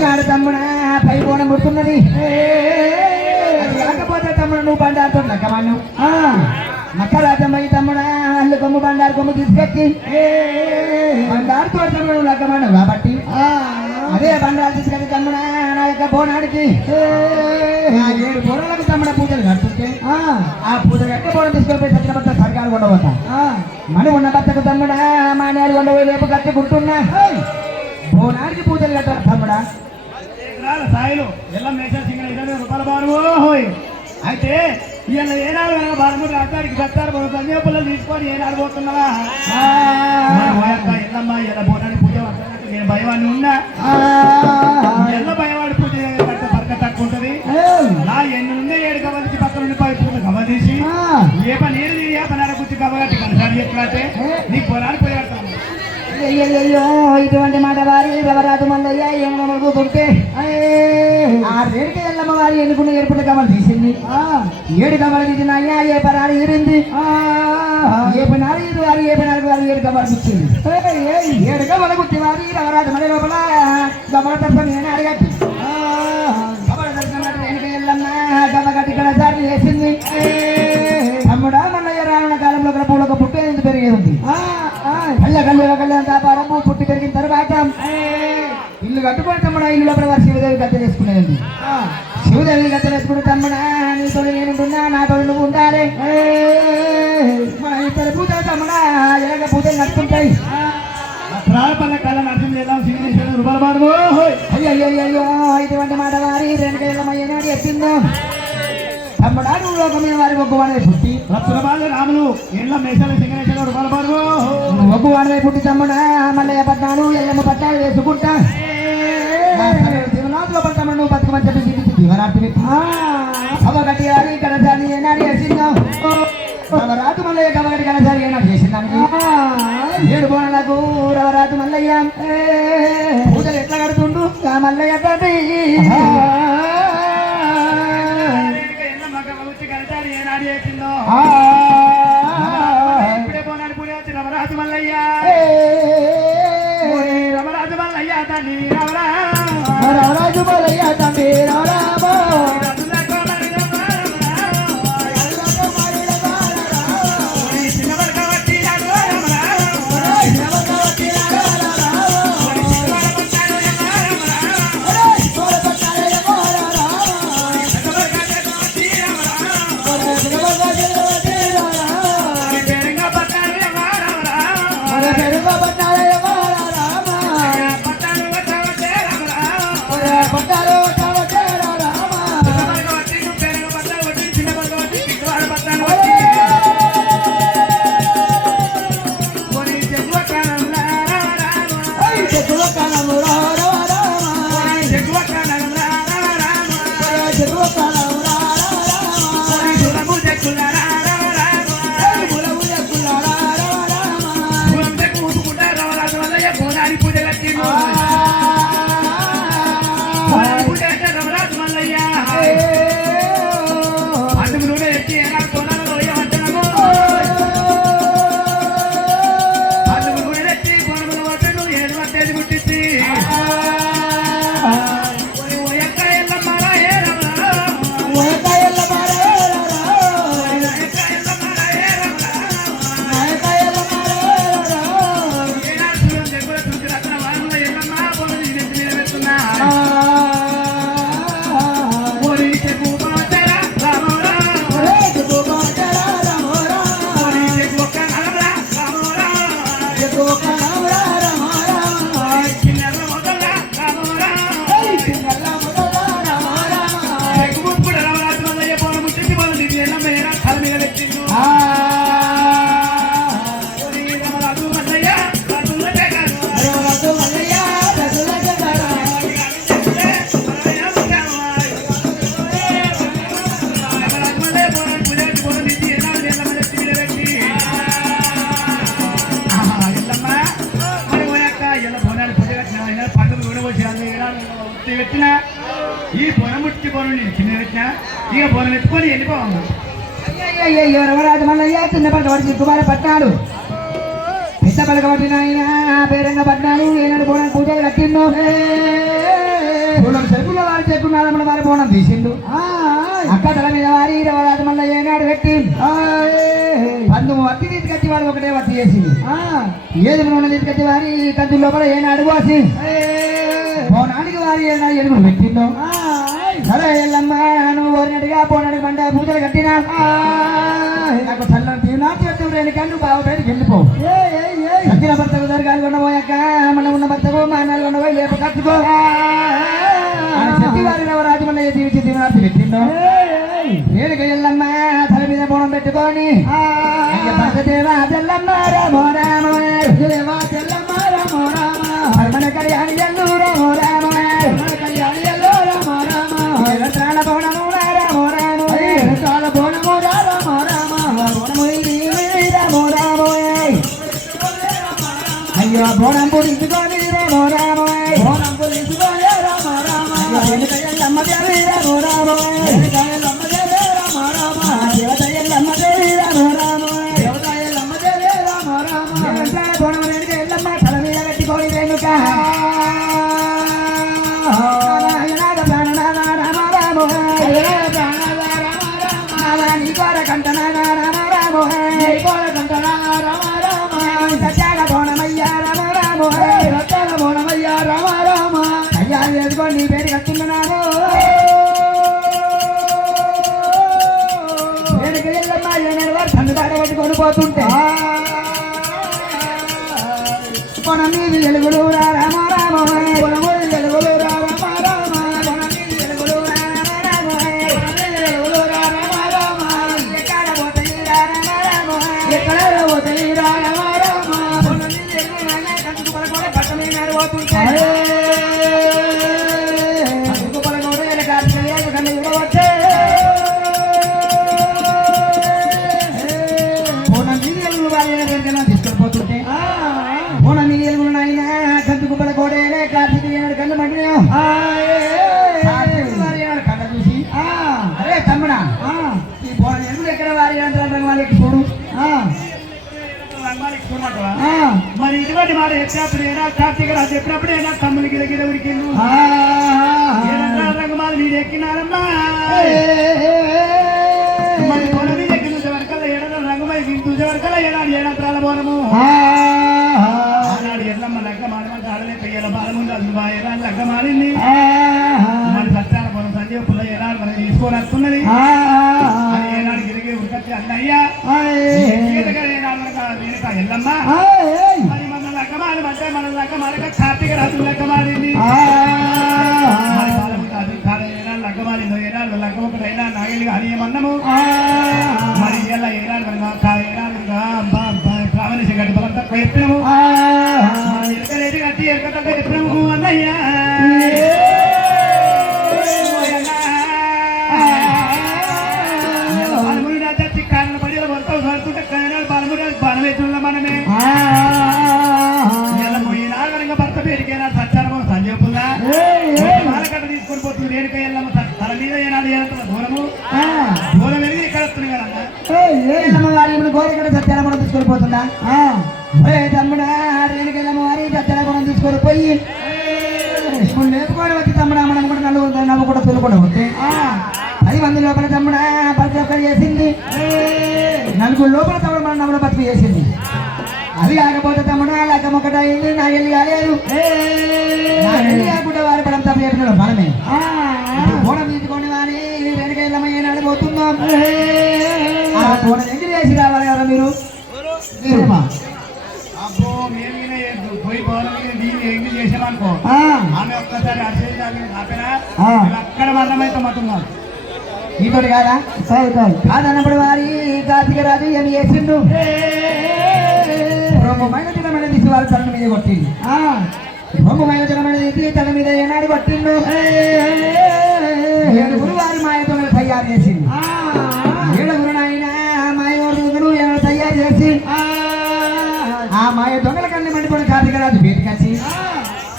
ఈనాడు తమ్ముడా పై కోణం గుర్తున్నది. కాకపోతే తమ్ముడు నువ్వు బండారుతో నక్కమాను నక్కరాజమ్మయ్య తమ్ముడా అల్లు కొమ్ము బండారు కొమ్ము తీసుకొచ్చి బండారుతో తమ్ముడు నువ్వు నక్కమాను కాబట్టి అదే బండారు తీసుకొచ్చి తమ్ముడా నా యొక్క బోనాడికి 7 బోనాలకు తమ్ముడ పూజలు కడుతుంటే ఆ పూజ కట్టే బోనం తీసుకొని సత్యనబద్ద సర్కారు కొండబోతా మని ఉన్న బద్దకు తమ్ముడా మానేరు కొండపోయి రేపు కట్టి గుర్తున్నా బోనాడికి పూజలు కట్టాలి తమ్ముడా సాయిలు ఎలా మేషా సింగ 20 రూపాయల బారు అయితే ఇవాళ ఏనాడు బారము రాత్రికి సత్తారు సంజయ పిల్లలు తీసుకొని ఏనాడు పోతున్నావా ఎల్లమ్మ ఎలా బోనాడి పూజ నేను భయవాడిని ఉన్నా ఎల్ల భయవాడి పూజ బరక తక్కువ ఉంటది నా 7 కవలించి పక్కన నుండి పూజ కవ తీసి ఏ పని నీరు ఏ పని కూర్చి కవగట్టి కనసారి ఎప్పుడంటే నీకు పొలానికి పోయి కడతాను. అయ్యో ఇటువంటి మాట వారి రవరాజు మల్లయ్య ఏమనుకు పుట్టే ఆ రేడికి ఎల్లమ్మ వారి ఎన్నుకున్న ఏర్పడి కమలు తీసింది 7 కమలు తీసిన అయ్యా ఏ పనాలు ఈరింది ఏ పనాలు ఇది వారి ఏ పనాలకు వారి 7 కమలు ఇచ్చింది 7 కమలు గుర్తి వారి రవరాజు మళ్ళీ లోపల కమల తప్ప నేను అడగట్టి కమల దర్శనం వెనుక ఎల్లమ్మ కమ గట్టి ఇక్కడ దారి వేసింది తమ్ముడా మల్లయ్య రావణ కాలంలో ఇక్కడ పూలకు పుట్టే ఎందుకు పెరిగేది ఉంది కళ్యాణ వ్యాపారము పుట్టి పెరిగిన తర్వాత ఇల్లు కట్టుకొని తమ్ముడా ఇల్లు లోపల వారు శివదేవి గద్దె వేసుకునేది శివదేవి గద్దె వేసుకుని తమ్ముడా నీతో నేనుంటున్నా నాతో నువ్వు ఉండాలి మన ఇద్దరు పూజలు తమ్ముడా ఎలాగ పూజలు నడుస్తుంటాయి అయ్యో ఇటువంటి మాట వారి 2 ఏళ్ళమయ్యనాడు చెప్పిందో తమ్ముడా నువ్వు లోకమైన వారి ఒక్కవాడే పుట్టి రాములు ఎల్ల మేషాలు సింగరేశ్వర రూపాయల బారు ఒక్కవాడే పుట్టి తమ్ముడా మల్లయ్య పట్టాలు ఎల్లమ్మ పట్టాలు వేసుకుంటా శివనాథులో పట్టమని నువ్వు బతుకమని చెప్పి శివరాత్రి అవగట్టి వారి కనసారి ఏనాడు చేసిందాం రవరాజు మల్లయ్య కవగటి కనసారి ఏనాడు చేసిందానికి 7 బోనాలకు రవరాజు మల్లయ్య పూజలు ఎట్లా కడుతుండు మల్లయ్య తండ్రి ఇప్పుడే పోనాడు పూజ వచ్చి రమరాజు మల్లయ్య రమరాజు మల్లయ్య తండ్రి రవరాజు మల్లయ్య తండ్రి ఈ పొలం ముట్టి పొలం చిన్న పెట్టినా ఇక పొలం ఎత్తుకొని వెళ్ళిపోవాలి. అయ్యో రవరాజు మల్లయ్య చిన్న పలకబడి కుమార పట్టాడు పెద్ద పలకబట్టిన ఆయన పేరంగా పట్టాడు ఏనాడు పోవడానికి పూజలు కట్టిందో పూలం చెరుకుల వారి చెక్కున్నారమ్మని వారి బోనం తీసిండు అక్క తల మీద వారి ఇరవరాజు మళ్ళీ ఏనాడు పెట్టి పందుము వత్తి తీసుకొచ్చి వాడు ఒకటే వత్తి చేసింది ఏది నూనె తీసుకొచ్చి వారి కందు లోపల ఏనాడు పోసి బోనానికి వారి ఏనాడు ఎలుగులు పెట్టిండు సరే ఎల్లమ్మ నువ్వు కోరినట్టుగా బోనానికి పంట పూజలు కట్టినా నాకు చల్లని తీనాటి రేణి కన్ను బాబు బయటకు వెళ్ళిపో సత్యన భర్తకు దర్గాలు ఉండబోయాక మన ఉన్న భర్తకు మా నాలుగు ఉండబోయి లేప కట్టుకో శక్తి వారి రాజమల్ల జీవించి దీవనార్థి పెట్టిండు రేణుక ఎల్లమ్మ తల మీద బోనం పెట్టుకొని దేవా తెల్లమ్మ రామో రామో దేవా తెల్లమ్మ రామో రామ మన కళ్యాణి ఎల్లు రామో రామ కళ్యాణి ఎల్లు రామో రామ త్రాణ బోనము రామో రామో త్రాణ బోనము రామో రామ బోనము రామో రామో అయ్యో బోనం పురించుకొని రామో రామో బోనం పురించుకొని రామో రామ రేణుక ఎల్లమ్మ దేవి రామో రామో రేణుక ఎల్లమ్మ దేవి రామో రామ దేవత ఎల్లమ్మ దేవి రామో రామో దేవత ఎల్లమ్మ దేవి రామో రామ బోనం రేణుక ఎల్లమ్మ తల మీద కట్టుకొని రేణుక నీ పేరు కట్టున్నాను పట్టుకొని పోతుంటే కొన మీది వెలుగులు రామ రామ కొన మీది వెలుగులు రామ రామ కొన మీది వెలుగులు రామ రామ వెలుగులు రామ రామ ఎక్కడ పోతాయి రామ రామ ఎక్కడ పోతాయి రామ రామ కొన మీది వెలుగులు కందుకు పడకొని పట్ట మీద పోతుంటే కందుకు పడకొని కార్తీక కన్ను చూడవచ్చే తీసుకుపోతుంటే పోన నీళ్ళు నాయన కందుకు పడకోడేనే కార్తీక కన్ను మండినా కళ్ళ చూసి అరే తమ్ముడా ఈ పోన ఎందుకు ఎక్కడ వారి రంగాలకి చూడు మరి ఇటువంటి మాట చెప్పినప్పుడు ఏనా కార్తీక రాజు చెప్పినప్పుడు ఏనా తమ్ముని గిరగిర ఉరికిండు రంగమాలు మీరు ఎక్కినారమ్మా మరి పొల మీద ఎక్కిన వరకల్లా ఏడాది రంగమాయి దించే వరకల్లా ఏడాది ఏడాది బోనము ఆనాడు ఎల్లమ్మ లగ్గ మాడమంటే ఆడలే పెయ్యాల బాలముందు అది మా ఏడాది లగ్గ మాడింది మరి సత్యాల బోనం సంజీవ పుల్ల ఏడాది మనం తీసుకొని వస్తున్నది ఏడాది గిరిగి ఉరికచ్చి అన్నయ్యా ఎల్లమ్మ మరి మన లగ్గమాలి అంటే మన లగ్గమాలక కార్తీక రాజు లగ్గమాడింది లగ్గమాలి ఏనాడు లగ్గం ఒకటైనా నాగలిగా అని ఏమన్నాము మరి ఇలా ఏనాడు ప్రావణేశం గట్టి బలం తక్కువ చెప్పినాము ఎరకలేదు కట్టి ఎరక తక్కువ చెప్పినాము అన్నయ్యా మనమే పోయినా భర్త పేరుకైనా సత్యారమో సంజీపుల్లా మాలకట్ట తీసుకొని పోతుంది రేణుక ఎల్లమ్మ తల మీద ఏనాడు దూరము దూరం ఎదిగి ఇక్కడ వస్తున్నాయి కదమ్మా వారి గోరికడ సత్యారమణం తీసుకొని పోతుందా తమ్ముడా రేణుక ఎల్లమ్మ వారి సత్యారమణం తీసుకొని పోయి ఇప్పుడు నేర్చుకోవడం వచ్చి తమ్ముడా మనం కూడా నవ్వు కూడా తొలుకుండా వస్తే 10 మంది లోపల తమ్ముడా ప్రతి ఒక్కరు చేసింది 4 లోపల తమ్ముడు మన నవ్వుల బతుకు చేసింది అది కాకపోతే తమ్ముడా లగ్గం ఒకటైంది నా ఎల్లి కాలేదు నా ఎల్లి కాకుండా వారి పడం తప్పు చెప్పినాడు మనమే బోనం తీసుకొని వారి వెనక ఎల్లమయ్యేనాడు పోతున్నాం ఆ బోనం దగ్గర చేసి రావాలి కదా మీరు అబ్బో మేము పోయి బోనం దీన్ని ఎంగిల్ చేసామనుకో ఆమె ఒక్కసారి ఆపేనా అక్కడ మరణమైతే మతున్నాం నీతోటి కాదా కాదన్నప్పుడు వారి కార్తీక రాజు ఏమి చేసిండు రొమ్మమైన జనమైన తీసి వారి తల మీద కొట్టిండు రొమ్మమైన జనమైన తీసి తల మీద ఏనాడు కొట్టిండు 7 వారి మాయతో తయారు చేసింది 7 ఆయన మాయ ఏనాడు తయారు చేసి ఆ మాయ దొంగల కళ్ళు మండిపోయిన కార్తీక రాజు బయటకొచ్చి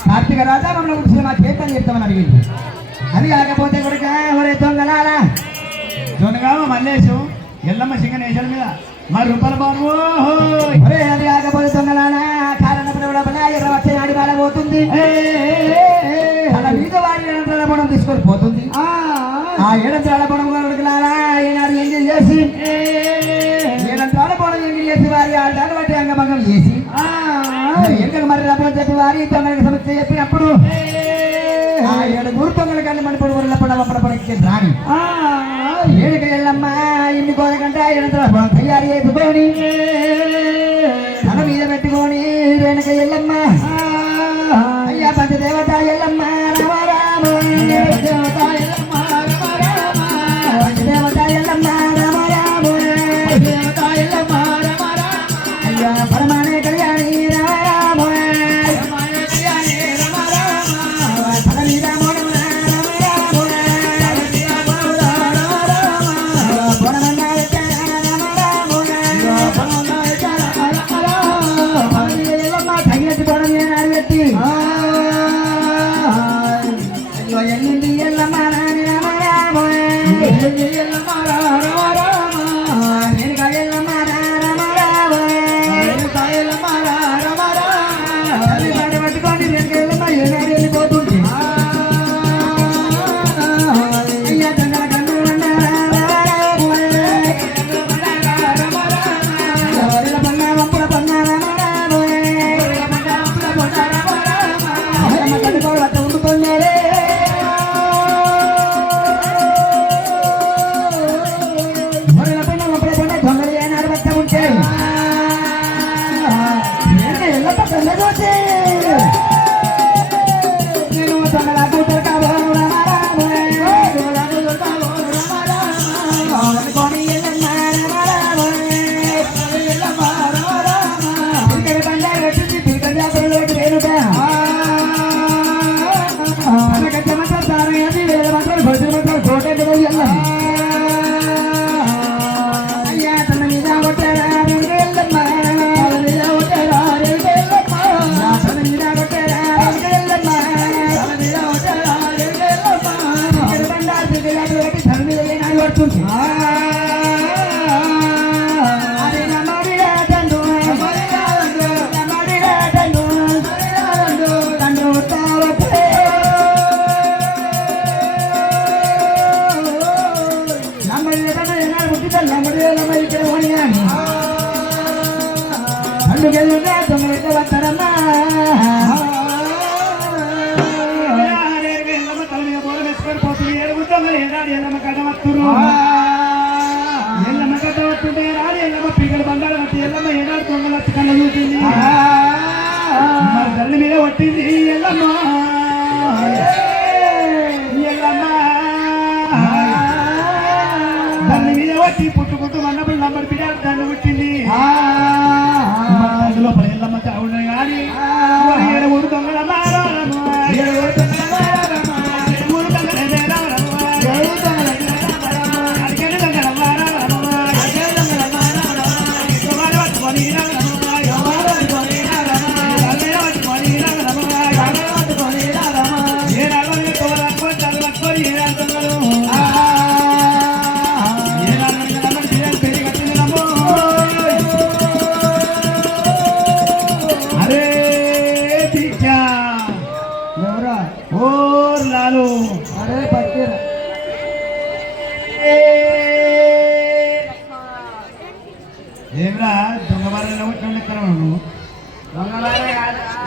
కార్తీక రాజా మమ్మల్ని గురించి మా చేతని చెప్తామని అడిగింది అది కాకపోతే కూడా ఒరే దొంగలాలా దొంగగామ మల్లేశు ఎల్లమ్మ సింగనేశ్వర మీద మరి రూపాయల బాబు ఒరే అది కాకపోతే దొంగలాలా కారణం వచ్చే నాడి బాల పోతుంది అలా మీద వాడి ఏడంత్రాల పొడవు కొడుకులారా ఈనాడు ఎంగిల్ చేసి ఏడంత్రాల పొడవు ఎంగిల్ చేసి వారి ఆడదాన్ని బట్టి అంగభంగం చేసి ఎందుకు మరి రమ్మని చెప్పి వారి తొందరగా సమస్య చెప్పినప్పుడు ఆ 7 తొంగల కన్నా మణిపూడి ఊరిలో పడవపడపడికి రాని ఏడుక ఎల్లమ్మా ఇన్ని కోరకంట ఏడంత్రాల తయారు చేసుకొని తల మీద పెట్టుకొని రేణుక ఎల్లమ్మ అయ్యా పంచదేవత ఎల్లమ్మ రామ రామ దేవత ఎల్లమ్మ రామ రామ పంచదేవత ఎల్లమ్మ రామ రామ దేవత ఎల్లమ్మ రామ రామ అయ్యా పరమానే కళ్యాణి రామ రామ పరమానే కళ్యాణి రామ రామ తల మీద మోడమున రామ రామ తల మీద మోడమున రామ రామ బొడమన్న వచ్చాన రామ రామ బొడమన్న వచ్చాన రామ రామ పంచదేవత ఎల్లమ్మ తగినట్టు బొడమ ఆడబెట్టి ఎల్లింది ఎల్లమ్మ రాని రామ రామ ఎల్లింది ఎల్లమ్మ రామ రామ వెనుక ఎల్లమ్మ రామ రామ వెనుక ఎల్లమ్మ రామ రామ తల్లి పాట పట్టుకొని వెనుక ఎల్లమ్మ ఏనాడు వెళ్ళిపోతుంది అయ్యా తండ్రి కన్ను పన్న వంపుల పన్న రామ రామ కట్టుకోడు అట్ట ఉండుతున్నారే అయ్యా తన మీద కొట్టారా ఎల్లమ్మ అందుకెళ్ళుగా తొమ్మిది వస్తారమ్మా ఎల్లమ్మ కట్టవత్తురు ఎల్లమ్మ కట్టవత్తుంటే రాని ఎల్లమ్మ పీకల బంగారం వచ్చి ఎల్లమ్మ ఏనాడు దొంగలు వచ్చి కళ్ళ చూసింది తల్లి మీద పట్టింది ఎల్లమ్మ ఎల్లమ్మ తల్లి మీద పట్టి పుట్టుకుంటూ అన్నప్పుడు నంబర్ బిడ్డ దాన్ని పుట్టింది అందులో ఎల్లమ్మ చావున్నాయి కానీ 7 దొంగలమ్మ ఏమ్రా దొంగవాళ్ళలో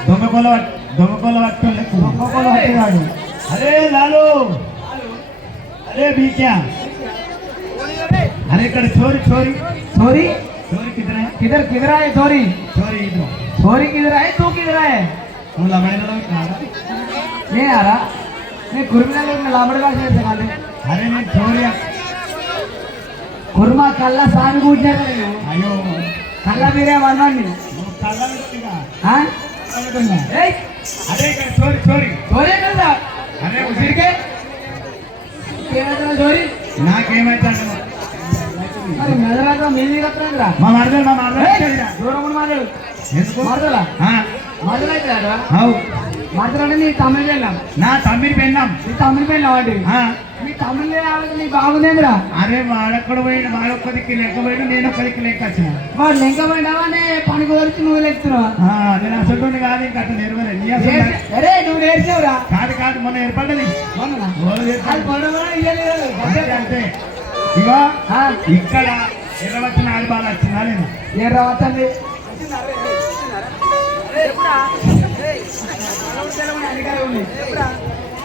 దొంగకోల పట్టుకోలేడు అరే లాలు అరే బీక్యా अरे इकडे चोरी चोरी चोरी चोरी किधर है किधर है चोरी चोरी इधर चोरी किधर है तू किधर है तू लमायला लोग कहा नहीं आ रहा मैं कुर्मिना लोग में लामड़ का शेर दिखा दे अरे मैं चोरी कुर्मा कल्ला सान कूटने का नहीं हो अयो कल्ला मेरे वाला नहीं कल्ला में तो क्या हाँ अरे इकडे चोरी चोरी चोरी कर रहा अरे उसी के क्या कर चोरी ना क्या मैं चाहता अरे नजर आता मेरी कतरा మా మాట్లాడు దూరం మాట్లాడు ఎందుకు మాట్లాడా ఆ మొదలైతే అవు మాత్రమే నీ తమిళ వెళ్ళాం నా తమ్మిడి పెన్నాం నీ తమిళ వెళ్ళాం అండి ఆ, నీ తమిళ నీ బాగుందేంద్రా అరే వాడొక్కడ పోయిన వాడొక్క దిక్కు లెక్క పోయిన నేను ఒక్క దిక్కు లెక్క వచ్చిన వాడు లెక్క పోయినావానే పని కుదర్చి నువ్వు లెక్కుతున్నావా నేను అసలు కాదు ఇంకా అట్లా నెరవేరే నీ అసలు అరే నువ్వు నేర్చావురా కాదు కాదు మొన్న ఏర్పడ్డది మొన్ననా? రోజు అది ఏర్పడ్డది. పొడవునా ఇయ్యలేదు. అంతే ఇగో ఆ, ఇక్కడ ఎర్రవచ్చిన ఆడిబాలు వచ్చిందా నేను ఏం రావచ్చండి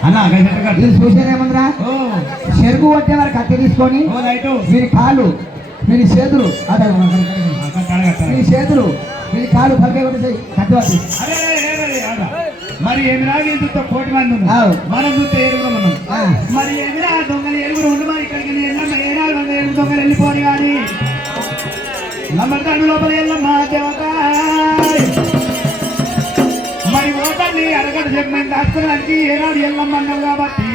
అన్నా గజెట్ కట్టు. మీరు చూసేదేముందిరా ఓ చెరుకు కొట్టే వారు కత్తి తీసుకొని ఓ లైటు వీరి కాళ్ళు వీరి చేతులు అదే వీరి చేతులు వీరి కాళ్ళు పలికే కొట్టేసి కత్తి పట్టి అరే అరే, అరే, ఆడ. మరి ఏమిరా వీళ్ళు చూస్తే కోటి మంది ఉన్నారు. ఆవు. మనం చూస్తే ఏడుగురు ఉన్నాం ఆ. మరి ఏమిరా దొంగలు ఏడుగురు ఉండి మరి ఇక్కడికి ఏనాడు మంది ఏడుగు దొంగలు వెళ్ళిపోని కానీ నమ్మకాడు లోపల వెళ్ళమ్మా దేవత మరి ఓటండి అరగంట సేపు మేము దాచుకోవడానికి ఏనాడు వెళ్ళమ్మన్నాం కాబట్టి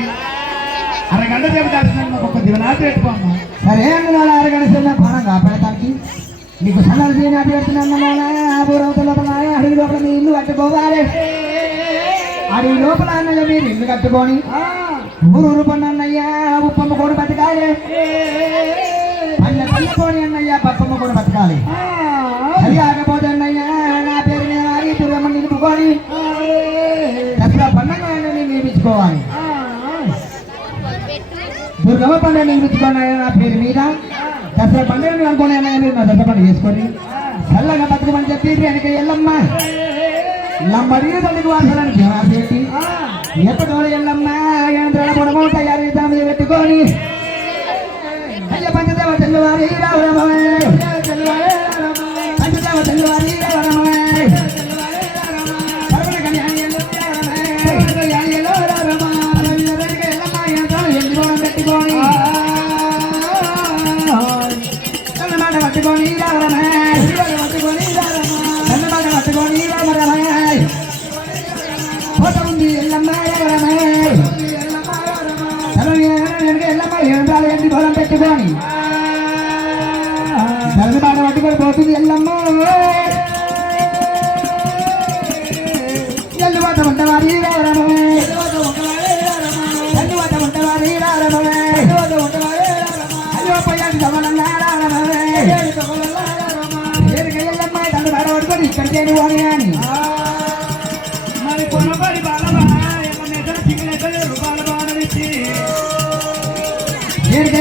అరగంట సేపు దాచుకున్నాం మాకు ఒక దివనాథ పెట్టుకోమ్మా సరే అన్నదాల అరగడిస్తున్న పానం కాపాడటానికి నీకు సన్నలు చేయని అటు పెడుతున్నా ఊరవత లోపల అడవి లోపల మీ ఇల్లు కట్టుకోవాలి అడవి లోపల అన్నయ్య మీరు ఇల్లు కట్టుకొని ఊరు పన్ను అన్నయ్య ఉప్పమ్మ కూడా బతకాలి పల్లె పల్లె కోడి అన్నయ్య పప్పమ్మ కూడా బతకాలి అది ఆగపోతే అన్నయ్య నా పేరు మీద వారి దుర్గమ్మ నిలుపుకొని దసరా పండుగ నియమించుకోవాలి దుర్గమ్మ పండుగ నియమించుకోవాలి నా పేరు మీద దసరా పండుగ అనుకునే అన్నయ్య నా దసరా పండుగ చేసుకొని చల్లగా బతుకమని చెప్పి వెనక ఎల్లమ్మ లంబడి తల్లికి వాసాలని జవాబేటి ఎప్పటోడు ఎల్లమ్మ యంత్రాల పొడము తయారీ దాని పెట్టుకొని అయ్య పంచదేవ తెల్లవారి రావరమే పంచదేవ తెల్లవారి రావరమే పరమల కళ్యాణిలో రావరమే ఎల్లమ్మ యంత్రాలు ఎండుకోవడం పెట్టుకొని కన్నమాట పట్టుకొని రావరమే పట్టుకొని రావరమే కన్నమాట పట్టుకొని రావరమే ఫోటో ఉంది ఎల్లమ్మ రావరమే ఎల్లమ్మ యంత్రాలు ఎండుకోవడం పెట్టుకొని కన్నమాట పట్టుకొని పోతుంది ఎల్లమ్మ ఎల్లుబాట ఉంటవారి రావరమే ఎల్లుబాట ఉంటవారి రావరమే అయ్యో పోయాడు గమనంగా రావరమే ఎల్లమ్మ తను పడబడుకొని ఇక్కడికే నువ్వు అని మరి పొనపడి బాలమా ఎల్ల చికెన్ రూపాయల బాణమిచ్చి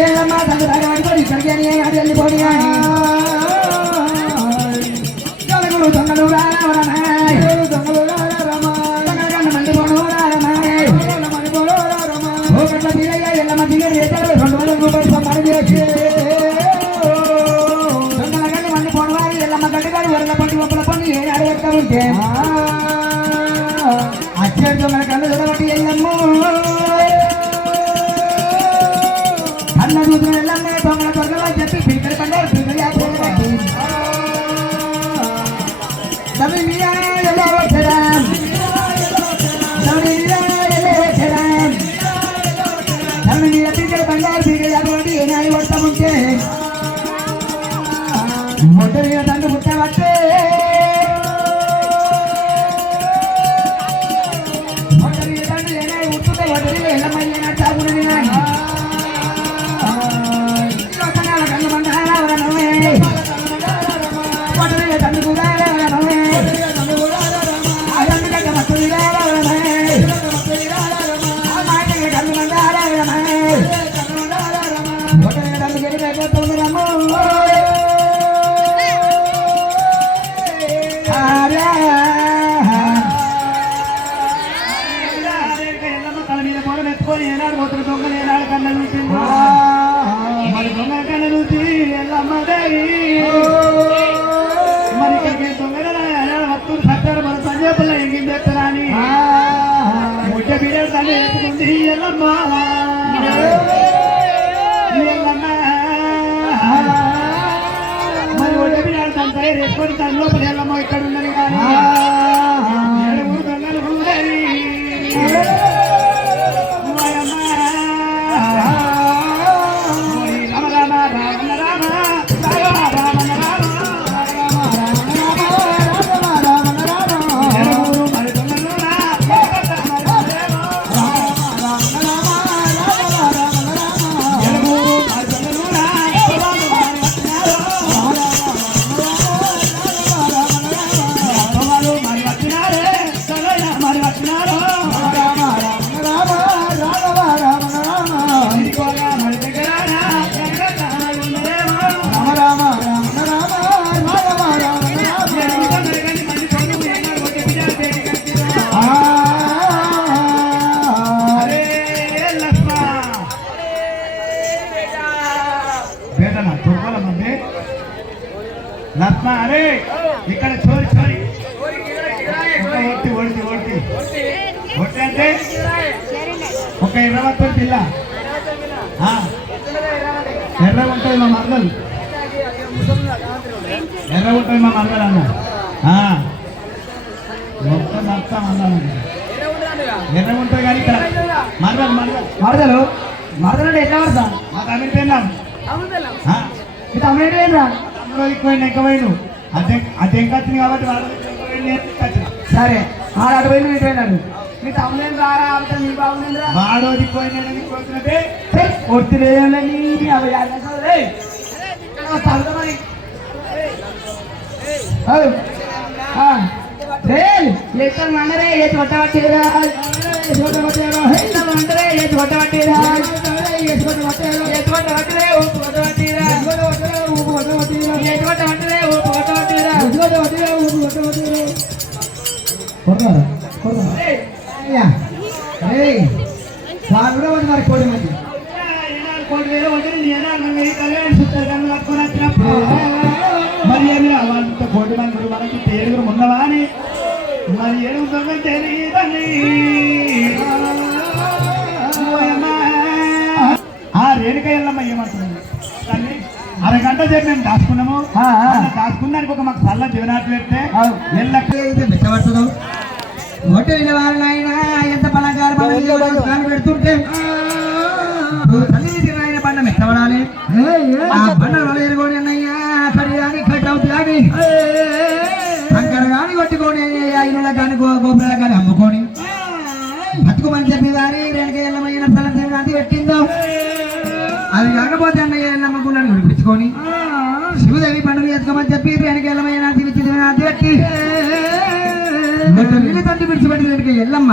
ఎల్లమ్మ తను పడబడుకొని ఇక్కడికే అది వెళ్ళిపోని అని దొంగలు దొంగలు రావరమే దొంగలు దొంగల మండిపోను రావరమే ఒకట్ల దిగయ్య ఎల్లమ్మ దిగడు 200 రూపాయలు సంపాదన చేసి దొంగల గడ్డి మండిపోను వారి ఎల్లమ్మ గడ్డి గారు వరల పండి ఒప్పల పండి ఏ అడగట్ట ఉంటే అచ్చేడు దొంగల కళ్ళు చూడబట్టి ఎల్లమ్మ అన్న చూసిన ఎల్లమ్మ దొంగల దొంగల చెప్పి పీకలు పండారు పీకలు యాపోబట్టి తమి మీరా ఎల్లో వచ్చడం తమి మీరా ఎల్లో వచ్చడం తమి మీరా పీకలు పండారు పీకలు యాపోబట్టి ఏనాడు పడతాముంటే మొదటి మీద తండ్రి పుట్టబట్టే మొదటి మీద తండ్రి ఏనాడు పుట్టుంటే మొదటి ఎల్లమ్మ ఏనాడు చాకుని కన్ను మంటారా మొదటి తండ్రి కూడా ఎల్లమ్మ తల మీద పొలం ఎత్తుకొని ఏనాడు పోతున్న దొంగలు ఏనాడు కన్న చూసిండు మరి దొంగ కన్న చూసి ఎల్లమ్మ దేవి మరి ఇక్కడికి దొంగల వస్తువులు సత్తారు మన సంజయపుల్లో ఎంగిం చేస్తారా అని ముట్ట బిడ్డ తల్లి ఎత్తుకుంది ఎల్లమ్మ ఎల్లమ్మ మరి ఒడ్డ బిడ్డ తన తయారు ఎత్తుకొని తన లోపల ఎల్లమ్మ ఇక్కడ ఉన్నది కానీ ఏడుగురు దొంగలు ఉండేది ఒట్టి ఒట్టి ఒట్టి ఒట్టి అంటే ఒక 20 పిల్ల ఎర్రగా ఉంటుంది మా మరదలు ఎర్రగా ఉంటుంది మా మరదలు అన్న మొత్తం మొత్తం అన్నాను ఎర్రగా ఉంటుంది కానీ ఇక్కడ మరదలు మరదలు మరదలు మరదలు అంటే ఎట్లా పడతా మా తమిళ పోయినాం మీ తమ్ముడు ఏంట్రా తమ్ముడు ఎక్కువైనా ఎక్కువైన అది ఇంకా వచ్చింది కాబట్టి వాళ్ళు సరే ఆడ అటు పోయి ఇటు పోయినాడు మీ తమ్ముడు ఏం రారా అంటే నీ బాగుందిరా వాడు దిక్కుపోయినా పోతున్నట్టే ఒత్తిడి మండరే ఏది కొట్టబట్టేరా మండరే ఏది కొట్టబట్టేరా ఏది కొట్టబట్టరే ఊపు కొట్టబట్టేరా ఏది కొట్టబట్టరే ఊపు కొట్టబట్టేరా మరి కోడి మంది మరి ఏమి వాళ్ళతో కోటి మంది మనకి పేరు ఉన్నవా అని మరి ఏడుగుతుందో తెలియదని ఆ రేణుక ఎల్లమ్మ ఏమంటున్నాను తల్లి అరగంట సేపు మేము దాచుకున్నాము దాచుకున్నానికి ఒక మాకు చల్ల జీవనాట్లు పెడితే మెచ్చబడుతున్నావు హోటల్ వారిని ఆయన ఎంత పలకారు పెడుతుంటే ఆయన బండ మెచ్చబడాలి ఆ బండ వలయరుకొని అన్నయ్యా సరి కానీ కట్ అవుతుంది కానీ కంకర కానీ కొట్టుకొని ఐదుల కానీ గోపురాల కానీ అమ్ముకొని బతుకుమని చెప్పి వారి వెనక ఎల్లమైన తల అది పెట్టిందో అది కాకపోతే అన్నయ్య నమ్మకున్నాను విడిపించుకొని శివదేవి పండుగ చేసుకోమని చెప్పి వెనక ఎల్లమైన అది పెట్టి నీళ్ళు తండ్రి విడిచిపెట్టి వెనక ఎల్లమ్మ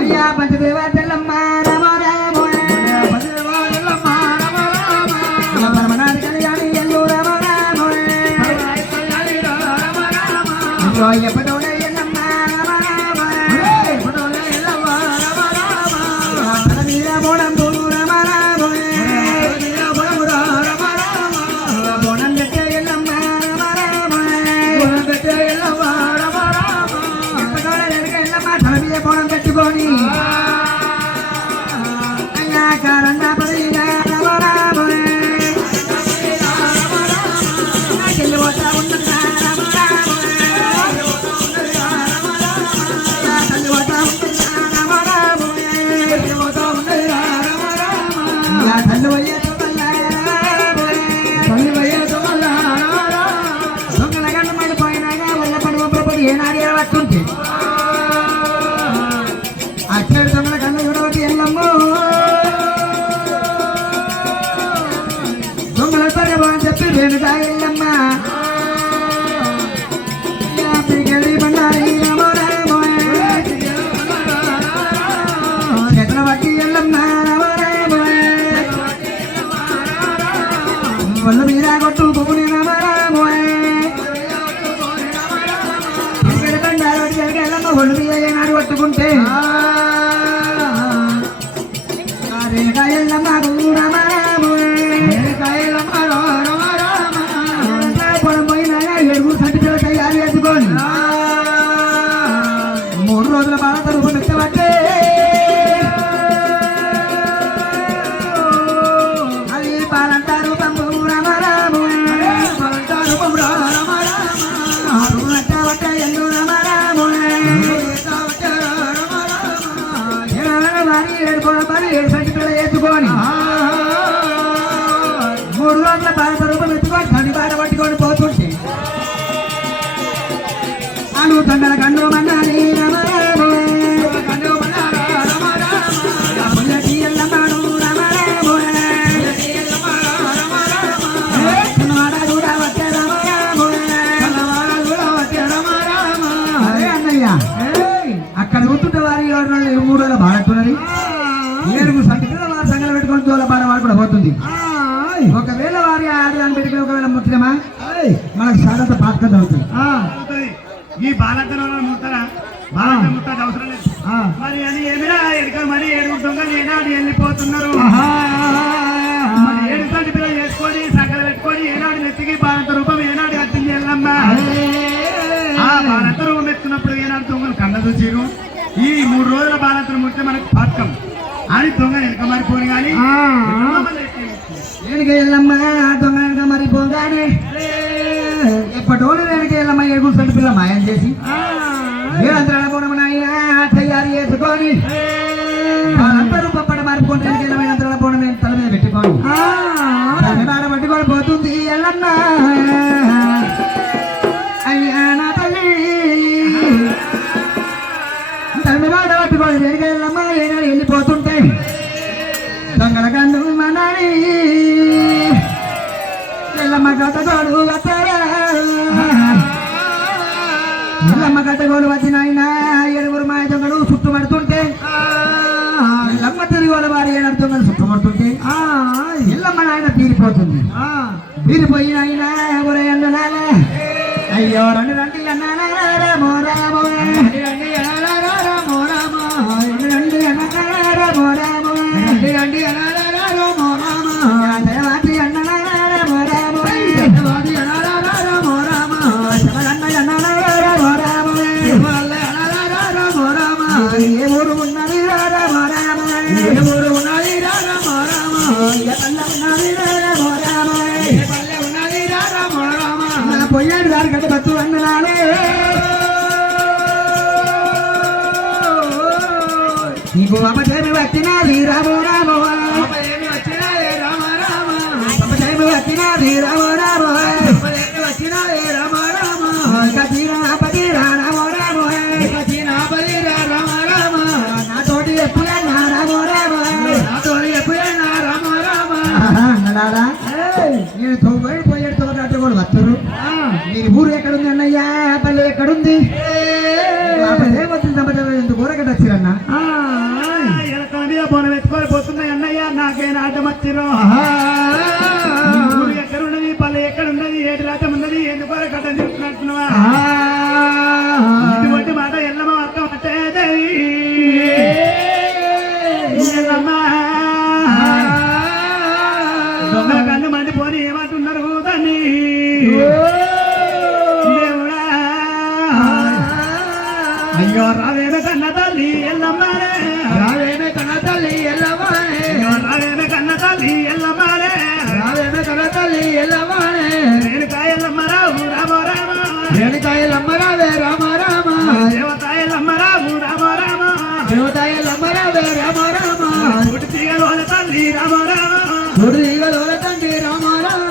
అయ్యా పంచదేవ తెల్లమ్మ రామ రామ పరమనాథ కళ్యాణి ఎల్లు రామ రామ ఎప్పటోనే ఎల్లమ్మ రామ రామ తల మీద బోడం తోడు రామ రామ బోనం పెట్టే ఎల్లమ్మ రామ రామ పెట్టే ఎల్లమ్మ రామ రామ ఎప్పటోనే వెనక ఎల్లమ్మ తల మీద బోనం పెట్టుకొని అయ్యా కారంగా పడిగా రామ రామ ఏనాడు వస్తుంటే ఆ చెడు దొంగల కన్ను చూడవటి ఎల్లమ్మ దొంగల పడబోని చెప్పి రేణుగా ఎల్లమ్మ బండారి చేతుల బట్టి ఎల్లమ్మ ఒళ్ళు మీద కొట్టు బొమ్ముని ఒళ్ళు మీద ఏనాడు కొట్టుకుంటే రేణుకాయల్లమ్మ పొలం పోయినా 7 సంటిపిల్ల తయారు చేసుకొని 3 రోజుల భారత రూపం ఎత్తబట్టే అది బాలంతా రూపం రామ రామ బాలంతా రూపం రామ రామ ఎల్లు రామ రామ ఏడు సంటిపిల్ల ఎత్తుకొని 3 రోజుల భారత రూపం ఎత్తుకొని పని బాట పట్టుకొని పోతుంటే అను తండల కన్ను మన్నాలి రామ రామ పుల్లటి ఎల్లమ్మను రామ రామ కన్నవాడ కూడా వచ్చే రామ రామ అదే అన్నయ్య అక్కడ కూర్చుంటే వారి 3 రోజుల భారతున్నది 7 సంటిపిల్ల వారి సంగలు పెట్టుకొని జోల బాడ వాడు కూడా పోతుంది ఒకవేళ వారి ఆడదాన్ని పెట్టుకుని ఒకవేళ ముట్టినమా మనకు సాధంత పాతకం అవుతుంది ఈ బాలంతరం ముట్టరా బాలంత ముట్టది అవసరం లేదు మరి అని ఏమిరా ఎడుక మరి 7 దొంగలు ఏనాడు వెళ్ళిపోతున్నారు మరి 7 సంటిపిల్ల చేసుకొని సంగలు పెట్టుకొని ఏనాడు నెత్తికి బాలంత రూపం ఏనాడు కట్టింది ఎల్లమ్మ ఆ బాలంత రూపం ఎత్తున్నప్పుడు ఏనాడు దొంగలు కళ్ళ చూసిరు ఈ 3 రోజుల బాలంతరం ముడితే మనకు పథకం అని దొంగ వెనక మారిపోను కానీ వెనక ఎల్లమ్మ దొంగ వెనక మరిపోగానే ఎప్పటోళ్ళు వెనక ఎల్లమ్మ ఏడుగుంటు పిల్ల మాయం చేసి ఏడంతరాల పోవడం నాయన తయారు చేసుకొని వాళ్ళందరూ పప్పట మారిపోతే వెనక ఎల్లమ్మ అంతరాల పోవడం తల మీద పెట్టుకొని బాడ పట్టుకొని పోతుంది ఎల్లమ్మ అయ్యా నా తల్లి తల్లి బాడ పట్టుకొని వెనక ఎల్లమ్మ ఏనాడు వెళ్ళిపోతుంటే దొంగల కన్ను మనాలి ఎల్లమ్మ కట్టగోడు వస్తారా ఎల్లమ్మ కట్టగోడు వచ్చిన ఆయన 7 మాయ దొంగలు చుట్టుపడుతుంటే ఎల్లమ్మ తిరిగి వాళ్ళ వారి 7 దొంగలు చుట్టుపడుతుంటే ఎల్లమ్మ నాయన తీరిపోతుంది తీరిపోయిన ఆయన ఎవరే అన్నాల అయ్యో రండి రండి అన్నారా రామో రామో రండి రండి అన్నారా రామో రామో రండి అన్నారా రామో రామో రండి రండి అన్నారా రామో రామో దేవాతి అన్నారా రామో రామో దేవాతి అన్నారా రామో రామో శివరన్న అన్నారా రామో రామో శివల్ల అన్నారా రామో రామో ఏ ఊరు ఉన్నది రామో రామో ఏ ఊరు ఉన్నది రామో రామో ఏ పల్లె ఉన్నది రామో రామో ఏ పల్లె ఉన్నది రామో రామో పొయ్యాడు దారి కట్ట బతు అన్నాలే నీకు అపజయమి వచ్చినది రామో రామో అపజయమి వచ్చినది రామ రామ అపజయమి వచ్చినది రామ రామ అపజయమి వచ్చినది రామ రామ కథీరా పదీరా రామ రామ కథీరా పదీరా రామ రామ నాతోటి ఎప్పుడైనా రామ రామ నాతోటి ఎప్పుడైనా రామ రామ అన్నాడా నేను పోయేడు తోట కూడా వస్తారు నీ ఊరు ఎక్కడుంది అన్నయ్యా పల్లె ఎక్కడుంది ఎందుకు ఊరగడ్డ వచ్చిరన్న బోనం ఎత్తుకొని పోతున్నాయి అన్నయ్య నాకే నాటం వచ్చిరో ఎక్కడున్నది పల్లె ఎక్కడున్నది ఏడు రాటం ఉన్నది ఎందుకు కట్టం చూస్తున్నట్టున్నావా ఇటువంటి మాట ఎల్లమ్మ అక్క మట్టేదేవి దొంగల కన్ను మండిపోని ఏమంటున్నారు దాన్ని దేవుడా అయ్యో రావేమే కన్న తల్లి ఎల్లమ్మనే రావేమే కన్న తల్లి ఎల్లవానే రావేమే కన్న తల్లి ఎల్లమ్మనే రావేమే కన్న తల్లి ఎల్లవానే రేణుకాయలమ్మరావు రామో రామ రేణుకాయలమ్మరావే రామ రామ దేవతాయలమ్మరావు రామో రామ దేవతాయలమ్మరావే రామ రామ పుట్టి తీగలోన తల్లి రామో రామ గుడిగలోల తండ్రి రామ రామ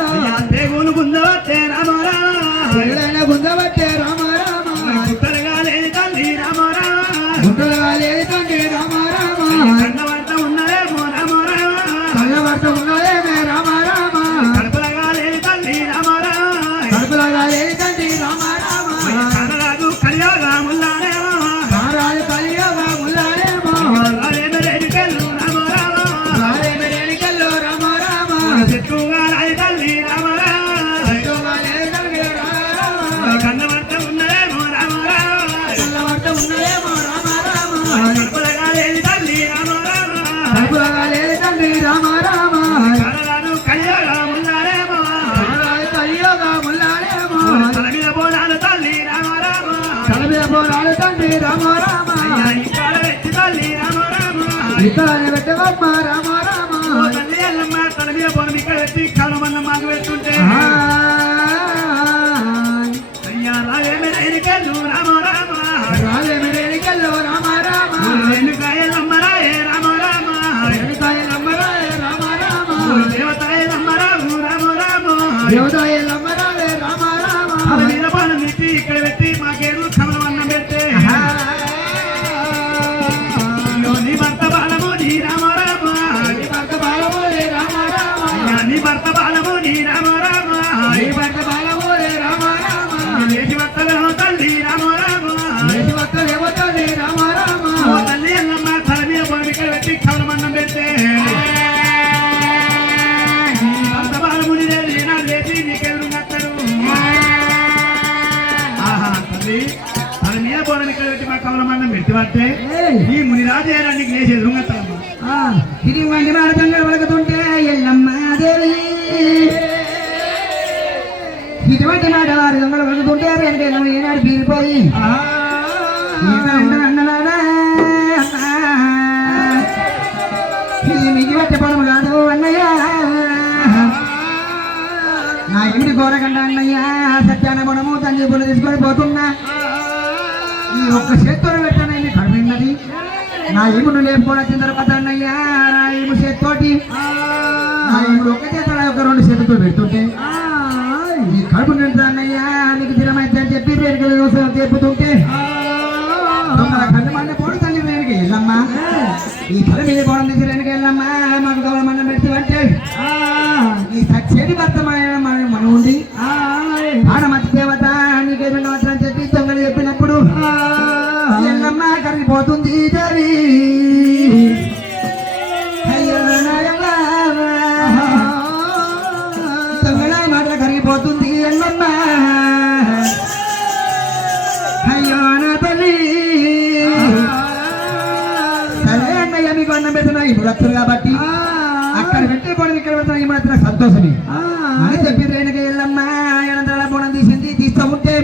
దేవులు గుందవట్టే రామో రామ ఎల్లైన గుందబట్టే రామ రామ గుట్టలుగా లేని తల్లి రామో రామ గుట్టలుగా లేని తండ్రి రామ రామ కన్నవంట ఉన్నదేమో రామో రామ కళ్ళవర్త ఉన్నదేమే రామ రామ కడుపులగా లేని తల్లి రామో రామ కడుపులగా లేని తండ్రి రామ రామ కనరాజు కళ్యాగా ముల్లానేమో రారాజు కలియోగా ముల్లాడేమో రాలేమ రేణుకెళ్ళు రామో రామ రారేమి రేణికల్లో రామ రామ చెట్టుగా రాయి తల్లి రామో రామ చెట్టుగా లేని తండ్రి రామ రామ కన్నవంట ఉన్నదేమో రామో రామ కళ్ళవర్త ఉన్నదేమో రామ రామ కడుపులగా లేని తల్లి రామో రామ కడుపులగా లేని తండ్రి రామ రామ కనరాజు కళ్యాగా ముల్లానేమో రారాజు కలియోగా ముల్లాడేమో తల మీద బోనాలు తల్లి రామో రామ తలమీద పోరాడు తండ్రి రామ రామ ఇక్కడ పెట్టి తల్లి రామో రామ ఇక్కడ పెట్టవమ్మ రామ రామ ఓ తల్లి ఎల్లమ్మ తల మీద బోనం ఇక్కడ పెట్టి కలమన్న మాకు పెట్టుంటే అయ్యా రావేమి రేణుకెళ్ళు రామో రామ రాజేమి రేణికల్లో రామ రామ రేణుకాయలమ్మ రాయే రామో రామ రేణుకాయలమ్మరావే రామ రామ దేవతాయలమ్మ రాము రామో రామ దేవతాయలమ్మరావే రామ రామ తల మీద బోనం పెట్టి ఇక్కడ పెట్టి మాకేడు కమలమన్నం పెడితే నీ భర్త బాలము నీ రామో రామ నీ భర్త బాలమోరే రామ రామ నీ భర్త బాలము నీ రామో రామ నీ భర్త బాలమోరే రామ రామ లేచి భర్తలో తల్లి రామో రామ లేచి భర్త దేవతని రామ రామ ఓ తల్లి ఎల్లమ్మ తల మీద బోనం ఇక్కడ పెట్టి కమలమన్నం పెడితే భర్త బాలముని లేచి నీకెళ్ళు నత్తడు ఆహా తల్లి తన మీద బోనం ఇక్కడ పెట్టి మా కమలమన్నం పెట్టి పడితే ఈ మునిరాజు నీకు లేచి ఎదురుగత్తమ్మ తిరిగి వండి మాట తండ్రి పలుకుతుంటే ఎల్లమ్మ దేవి ఇటువంటి మాట వారి దొంగలు పలుకుతుంటే వెనక ఏనాడు పీలిపోయి ఏమిటి గోరగండ అన్నయ్య సత్యాన మనము తండ్రి పులు తీసుకొని పోతున్నా ఈ ఒక్క చేత్తో పెట్టాను ఇది కడిపిన్నది నా ఏమును లేపుకొని వచ్చిన తర్వాత అన్నయ్య నా ఏము చేత్తోటి నా ఏముడు ఒక్క చేత ఒక రెండు చేతులతో పెడుతుంటే ఈ కడుపు నిండా అన్నయ్య నీకు దినమైతే అని చెప్పి పేరుకి చెప్పుతుంటే కళ్ళు మండ పోడు తల్లి వెనక వెళ్ళమ్మా ఈ తల మీద పోవడం తీసి వెనక వెళ్ళమ్మా మాకు గౌరవమన్న పెట్టి అంటే ఈ సచ్చేటి భర్త మనం ఉండి ఆడమతి దేవత నీకేమైనా అని చెప్పి దొంగలు చెప్పినప్పుడు ఎల్లమ్మ కరిగిపోతుంది దేవి అయ్యో దొంగల మాట కరిగిపోతుంది ఎల్లమ్మ అయ్యో నా తల్లి సరే అన్నయ్య మీకు అన్నం పెడుతున్నా ఇప్పుడు వస్తారు కాబట్టి అక్కడ పెట్టే పోవడం ఇక్కడ పెడతాను ఈ మాత్రం సంతోషమే అని చెప్పి రేణుక ఎల్లమ్మ ఎనంతరాల బోనం తీసింది తీస్తూ ఉంటే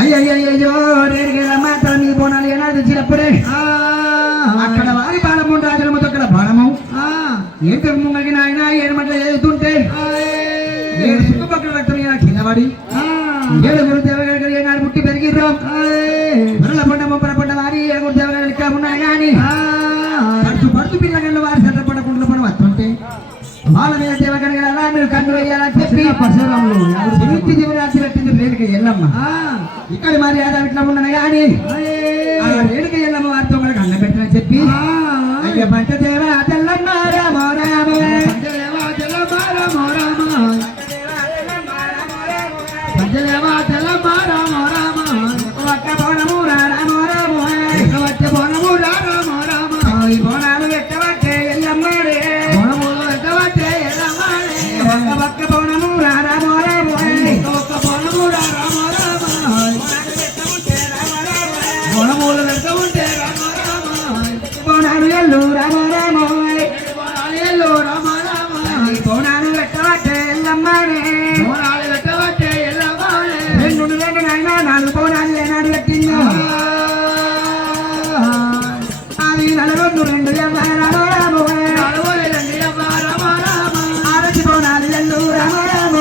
అయ్యయ్యో రేణుక ఎల్లమ్మ తన మీ బోనాలు ఏనాడు తెచ్చినప్పుడే అక్కడ వారి బాణము రాజులముతో అక్కడ బాణము ఏంటి ముంగకి నాయన ఏడుమట్ల చదువుతుంటే ఏడు చుట్టుపక్కల రక్తం కిందపడి ఏడుగురు దేవగడ ఏనాడు పుట్టి పెరిగిర్రు మరల పంట మొప్పల పంట వారి ఏడుగురు దేవగడ ఇక్కడ ఉన్నాయి కానీ పడుతు పిల్లగళ్ళు వారి చట్టపడ్డ కుండ్ల పడి వస్తుంటే వాళ్ళ మీద దేవగడ అలా మీరు కన్ను వేయాలని చెప్పి పరశురాములు జీవరాశి పెట్టింది రేణుక ఎల్లమ్మ ఇక్కడ మరి ఆదా ఇట్లా ఉన్నాయి కానీ రేణుక ఎల్లమ్మ వారితో మనకు అన్నం పెట్టని చెప్పి అయ్య పంట దేవ తెల్లమ్మ రామ రామ పంచదేవా తెల్లమ్మ రామ రామ ఒక్క బోనము రామ రామ వచ్చే బోనము రామ రామ ఈ బోనాలు ఎట్టబట్టే ఎల్లమ్మడే బోనములు ఎట్టబట్టే ఎల్లమ్మడే ఒక్క బోనము రామ రామ ఒక్క బోనము రామ రామ బోనములు ఎట్ట ఉంటే రామ రామ బోనాలు ఎల్లు రామ రామ బోనాలు ఎల్లు రామ రామ బోనాలు ఎట్టబట్టే ఎల్లమ్మడే బోనాలు ఎట్టబట్టే నాలుగు బోనాలు ఏనాడు పెట్టిందో అది నలుగురు రెండు ఆరతి బోనాలు ఎల్లు రామ రామ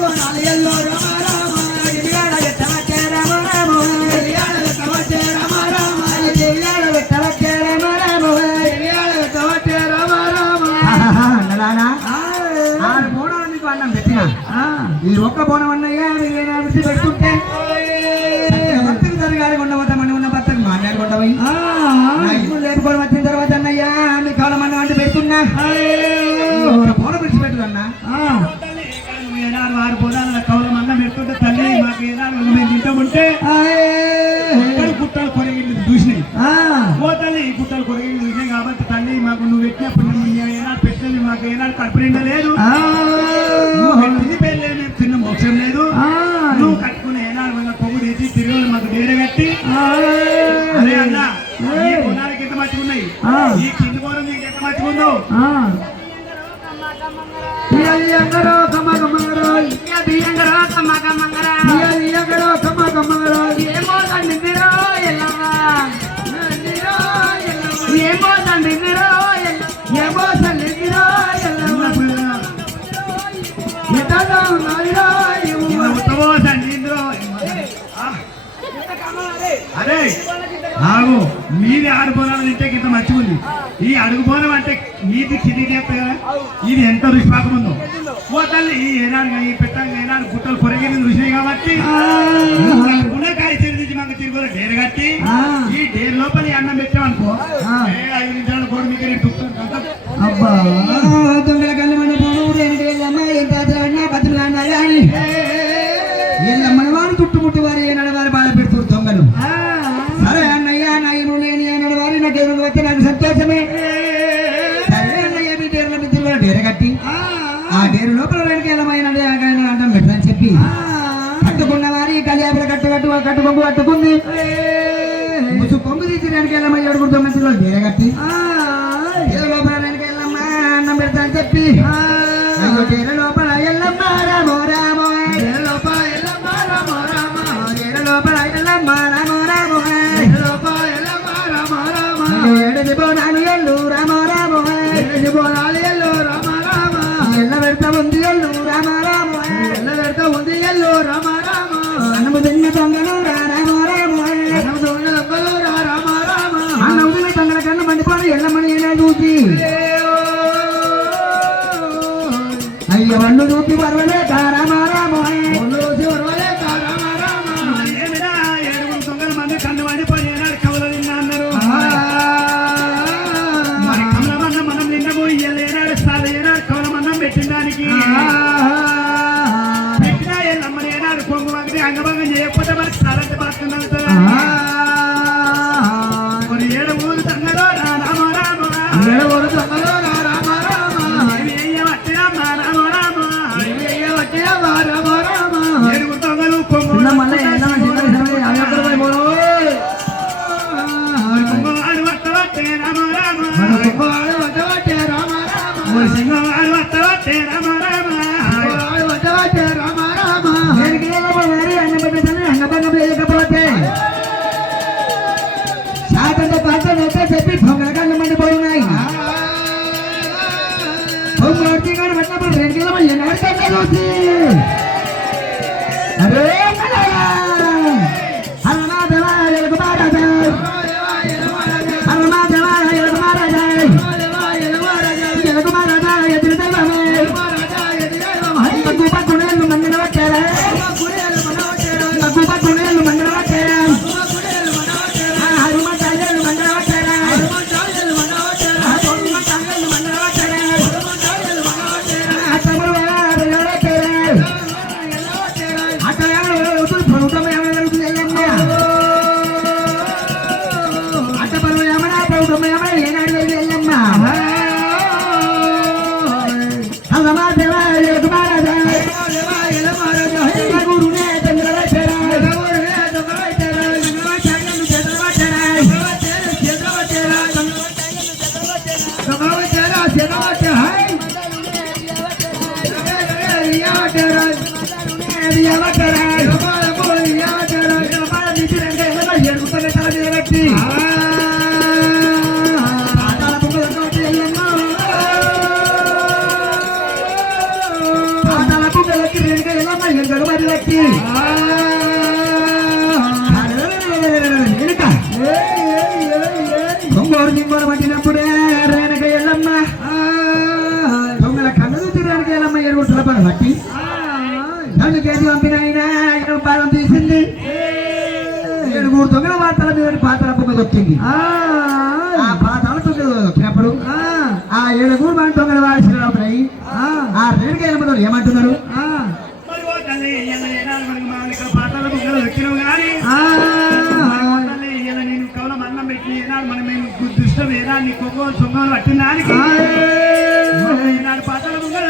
బోనాలు ఎల్లు రామ రామ పెట్టవచ్చే రామ రామ పెట్టవచ్చే రామ రామ పెట్టవచ్చే రామ రామ పెట్టవచ్చే రామ రామ ఆరు బోనాలు నీకు అన్నం పెట్టిన ఈ ఒక్క బోనం అన్నయ్య విడిచి పెడుతుంటే భర్తకు జరగాలి కొండపోతామని ఉన్న భర్తకు మాట్లాడుకుంటామని లేపుకోవడం వచ్చిన తర్వాత అన్నయ్య మీ కాలం అన్నం అంటే పెడుతున్నా బోనం విడిచి పెట్టుదన్నా వారు బోనాల కౌలం అన్నం పెడుతుంటే తల్లి మాకు ఏనాడు మేము తింటామంటే గుట్టలు కొరగిళ్ళు చూసినాయి ఓ తల్లి ఈ గుట్టలు కొరగిళ్ళు చూసినాయి కాబట్టి తల్లి మాకు నువ్వు పెట్టినప్పుడు ఏనాడు పెట్టినది మాకు ఏనాడు కడుపు నిండా లేదు పెళ్ళి మేము తిన్న మోక్షం లేదు నువ్వు కట్టుకుని ఏనాడు పొగు తీసి తిరిగి మాకు డేర కట్టి అదే అన్న ఈ బోనాలకి ఎంత మర్చికున్నాయి ఈ కింది బోనం నీకు ఎంత మర్చికుందో అరే ఆగు మీది ఆరు బోనాలు తింటే ఇంత మంచిగుంది ఈ అడుగు బోనం అంటే నీది కింది కదా ఇది ఎంత రుచిపాకం ఉందో ఓ తల్లి ఏనాడు ఈ పెట్టంగా ఏనాడు గుట్టలు పొరగిన రుచినాయి కాబట్టి గుణకాయ చెరిదించి మాకు తిరుగులో డేరు కట్టి ఈ డేరు లోపల అన్నం పెట్టామనుకో 5 నిమిషాలు గోడు మీకు అబ్బా దొంగల కళ్ళు మన మన వారు చుట్టుముట్టి వారు ఏనాడు వారు బాధ పెడుతున్నారు దొంగలు సరే అన్నయ్య నా ఏమో లేని ఏనాడు వారి నాకు ఎవరు వచ్చి నాకు సంతోషమే సరే అన్నయ్య మీ డేరుల మిత్రులు డేర కట్టి ఆ డేరు లోపల వెనకేలమైన అన్నం పెట్టని చెప్పి కట్టుకున్న వారి కళ్యాణ కట్టుకొంగు కట్టుకుంది ముసు కొంగు తీసి వెనకేలమ్మ 7 మందిలో డేర కట్టి లోపల వెనకేలమ్మ అన్నం పెడతాని చెప్పి డేర లోపల ఎల్లమ్మ రామో రామో లోపల ఎల్లమ్మ రామో రామో లోపల ఎల్లమ్మ రామో రామో లోపల ఎల్లమ్మ రామో రామో ఏడు బోనాలు ఎల్లు రామో రామో ఎల్లి పోరాలి ఎల్లు రామ రామ ఎల్ల పెడతా ఉంది ఎల్లు రామ రామ ఎల్ల పెడతా ఉంది ఎల్లు రామ రామ అన్నము తిన్న దొంగలు రామ రామ అన్నము దొంగ దొంగలు రామ రామ అన్నము తిన్న దొంగల కన్ను మండిపోయి ఎల్లమని ఎలా చూసి అయ్య వన్ను చూపి పర్వలే రామ రామ వన్ను చూసి పర్వలే రామ రామ ఏమిరా 7 మంది కన్ను మండిపోయి ఏనాడు కవల నిన్న అన్నారు మరి కమల మందం మనం నిన్నము ఏనాడు సాల ఏనాడు కవల మందం పెట్టిన దానికి పెట్టినా ఎల్లమ్మని ఏనాడు కొంగు వంగి అంగభంగం చేయకపోతే మరి సాలంటే బాగుంది అవుతుందా మరి 7 తంగలో రామ రామ 7 తంగలో రామ రామ చెప్పి దొంగలకన్నా మండిపోయినాయి అరే పట్టినప్పుడే రేణుక ఎల్లమ్మ దొంగల కన్ను తిరగడానికి ఎల్లమ్మ ఎరుగుట్ల పట్టి నన్ను కేజీ పంపినైనా పాదం తీసింది 7 దొంగల వార్తల మీద పాతల బొమ్మ దొక్కింది ఆ పాతాల దొంగలు దొక్కినప్పుడు ఆ 7 మంది దొంగల వాడిసిన అవుతాయి ఆ రేణుక ఎల్లమ్మతో ఏమంటున్నారు దృష్టం ఏనాడు కొవ్వు సొంగలు పట్టిందానికి ఈనాడు పాతల ముంగలు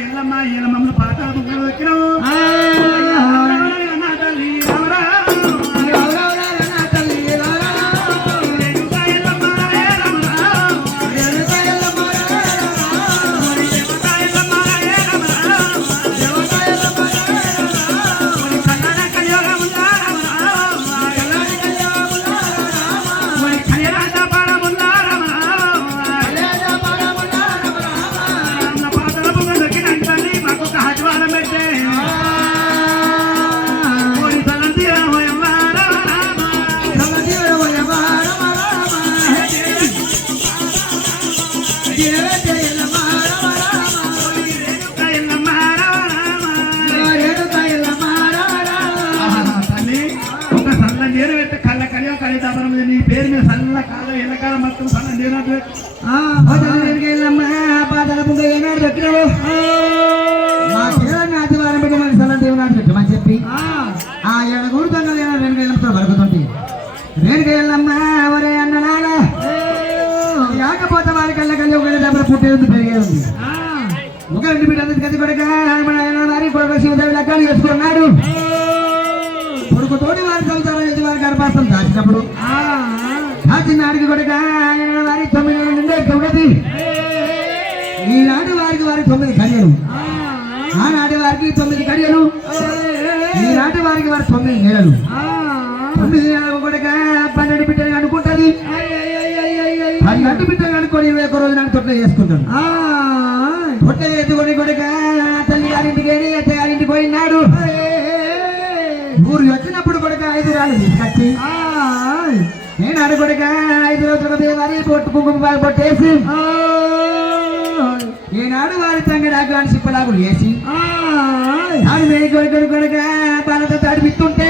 ఎల్లమ్మ ఈయన మమ్మల్ని పాతల ముంగలు ఎక్కినావు నీ పేరు మీద సల్ల కాలం ఎండాకాలం మొత్తం సన్న నీరు పాతల పుంగ ఏనాడు దొక్కినావు ఆదివారం పెట్టి మన సల్ల దేవునాడు పెట్టమని చెప్పి ఆ 7 దొంగలు రేణుక ఎల్లమ్మతో పలుకుతుంది రేణుక ఎల్లమ్మ ఒరే అన్ననాడ కాకపోతే వారి కళ్ళ కళ్ళి ఒకటి డబ్బులు పుట్టేది పెరిగేది ఉంది ఒక 2 బిడ్డ గది కొడుక వారి కొడుకు శివదేవి లెక్కలు చేసుకున్నాడు కొడుకుతోటి వారి సంసారం ఎదుటి వారి గర్భాసం దాచినప్పుడు దాచినాడికి కొడుక వారి 9 నుండి తొమ్మిది ఈనాడు వారికి 9 కన్యలు ఆనాటి వారికి 9 కన్యలు ఈనాటి వారికి వారికి వారు 9 నెలలు 9 నెలలకు కూడా 12 బిడ్డలు అనుకుంటది 12 బిడ్డలు అనుకొని 21 రోజు నాడు తొట్ల చేసుకుంటాడు తొట్ల ఎత్తుకొని కొడుక తల్లి గారింటికి వెళ్ళి అత్త గారింటికి పోయినాడు ఊరు వచ్చినప్పుడు కొడుక 5 రాళ్ళు తీసుకొచ్చి నేను అడుగుడుక 5 రోజులకు వారి పొట్టు కుంకుమ పొట్టేసి ఈనాడు వారి తంగడాకు అని సిప్పలాగులు వేసి ఆడు వేడి కొడుక బాలతో తడిపిస్తుంటే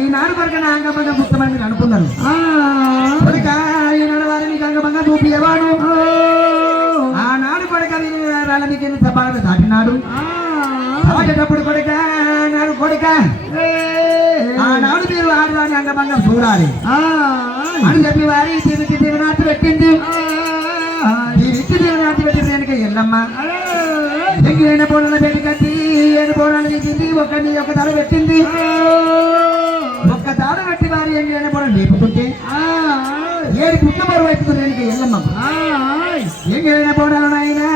ఈనాడు కొడుక నా అంగమంగా ముక్తమని మీరు అనుకున్నారు కొడుక ఈనాడు వారిని అంగమంగా చూపియవాడు ఆనాడు కొడుక రాళ్ళ మీకు బాలతో దాటినాడు దాటేటప్పుడు కొడుక నాడు కొడుక ఆనాడు మీరు ఆడదాన్ని అంగమంగా చూడాలి అని చెప్పి వారి తిరునాటి పెట్టింది తిరునాటి పెట్టింది వెనక ఎల్లమ్మ ఎంగిన బోనాలు పెట్టి కట్టి 7 బోనాలు తీసింది ఒక తల పెట్టింది ఒక్క తాడ పెట్టి వారి ఎంగిన బోనం లేపుతుంటే 7 పుట్ల బరువు అవుతుంది వెనక ఎల్లమ్మ ఎంగిన బోనాలు అయినా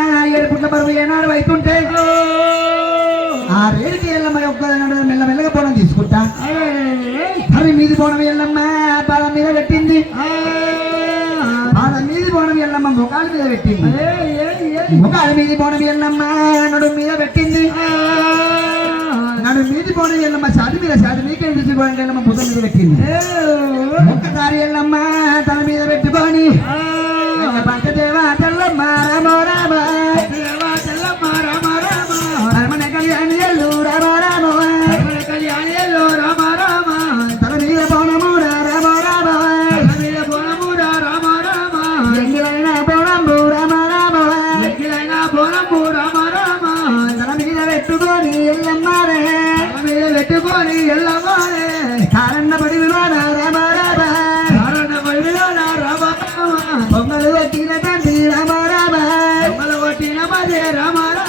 7 పుట్ల బరువు ఏనాడు అవుతుంటే ఆ రేడికి ఎల్లమ్మ ఒక్క మెల్లమెల్లగా బోనం తీసుకుంటా అవి మీది బోనం ఎల్లమ్మ బాలం మీద పెట్టింది బాలం మీది బోనం ఎల్లమ్మ ముఖాల మీద పెట్టింది ముఖాల మీది బోనం ఎల్లమ్మ నడుము మీద పెట్టింది నడుము మీది బోనం ఎల్లమ్మ సాటి మీకేం తీసుకోవడం ఎల్లమ్మ బుధం మీద పెట్టింది ఒక్కసారి ఎల్లమ్మ తల మీద పెట్టుకొని పంచదేవా తెల్లమ్మ రామో రామ తెల్లమ్మ రామ రామ రమణ కళ్యాణి ఎల్లు రామ రామ రమణ కళ్యాణి ఎల్లు రామ రామ తల మీద బోనము రామ రామ తల మీద బోనము రామ రామ ఎంగిలైన బోనము రామ రామ ఎంగిలైన బోనము రామ రామ తల మీద పెట్టుకొని ఎల్లమ్మారే తల మీద పెట్టుకొని ఎల్లమ్మారే కారణ పడిలోన రామ రామ కారణ పడిలోన రామ రామ పొంగలు వచ్చిన తండ్రి రామ రామ పొంగలు వచ్చిన మరే రామ రామ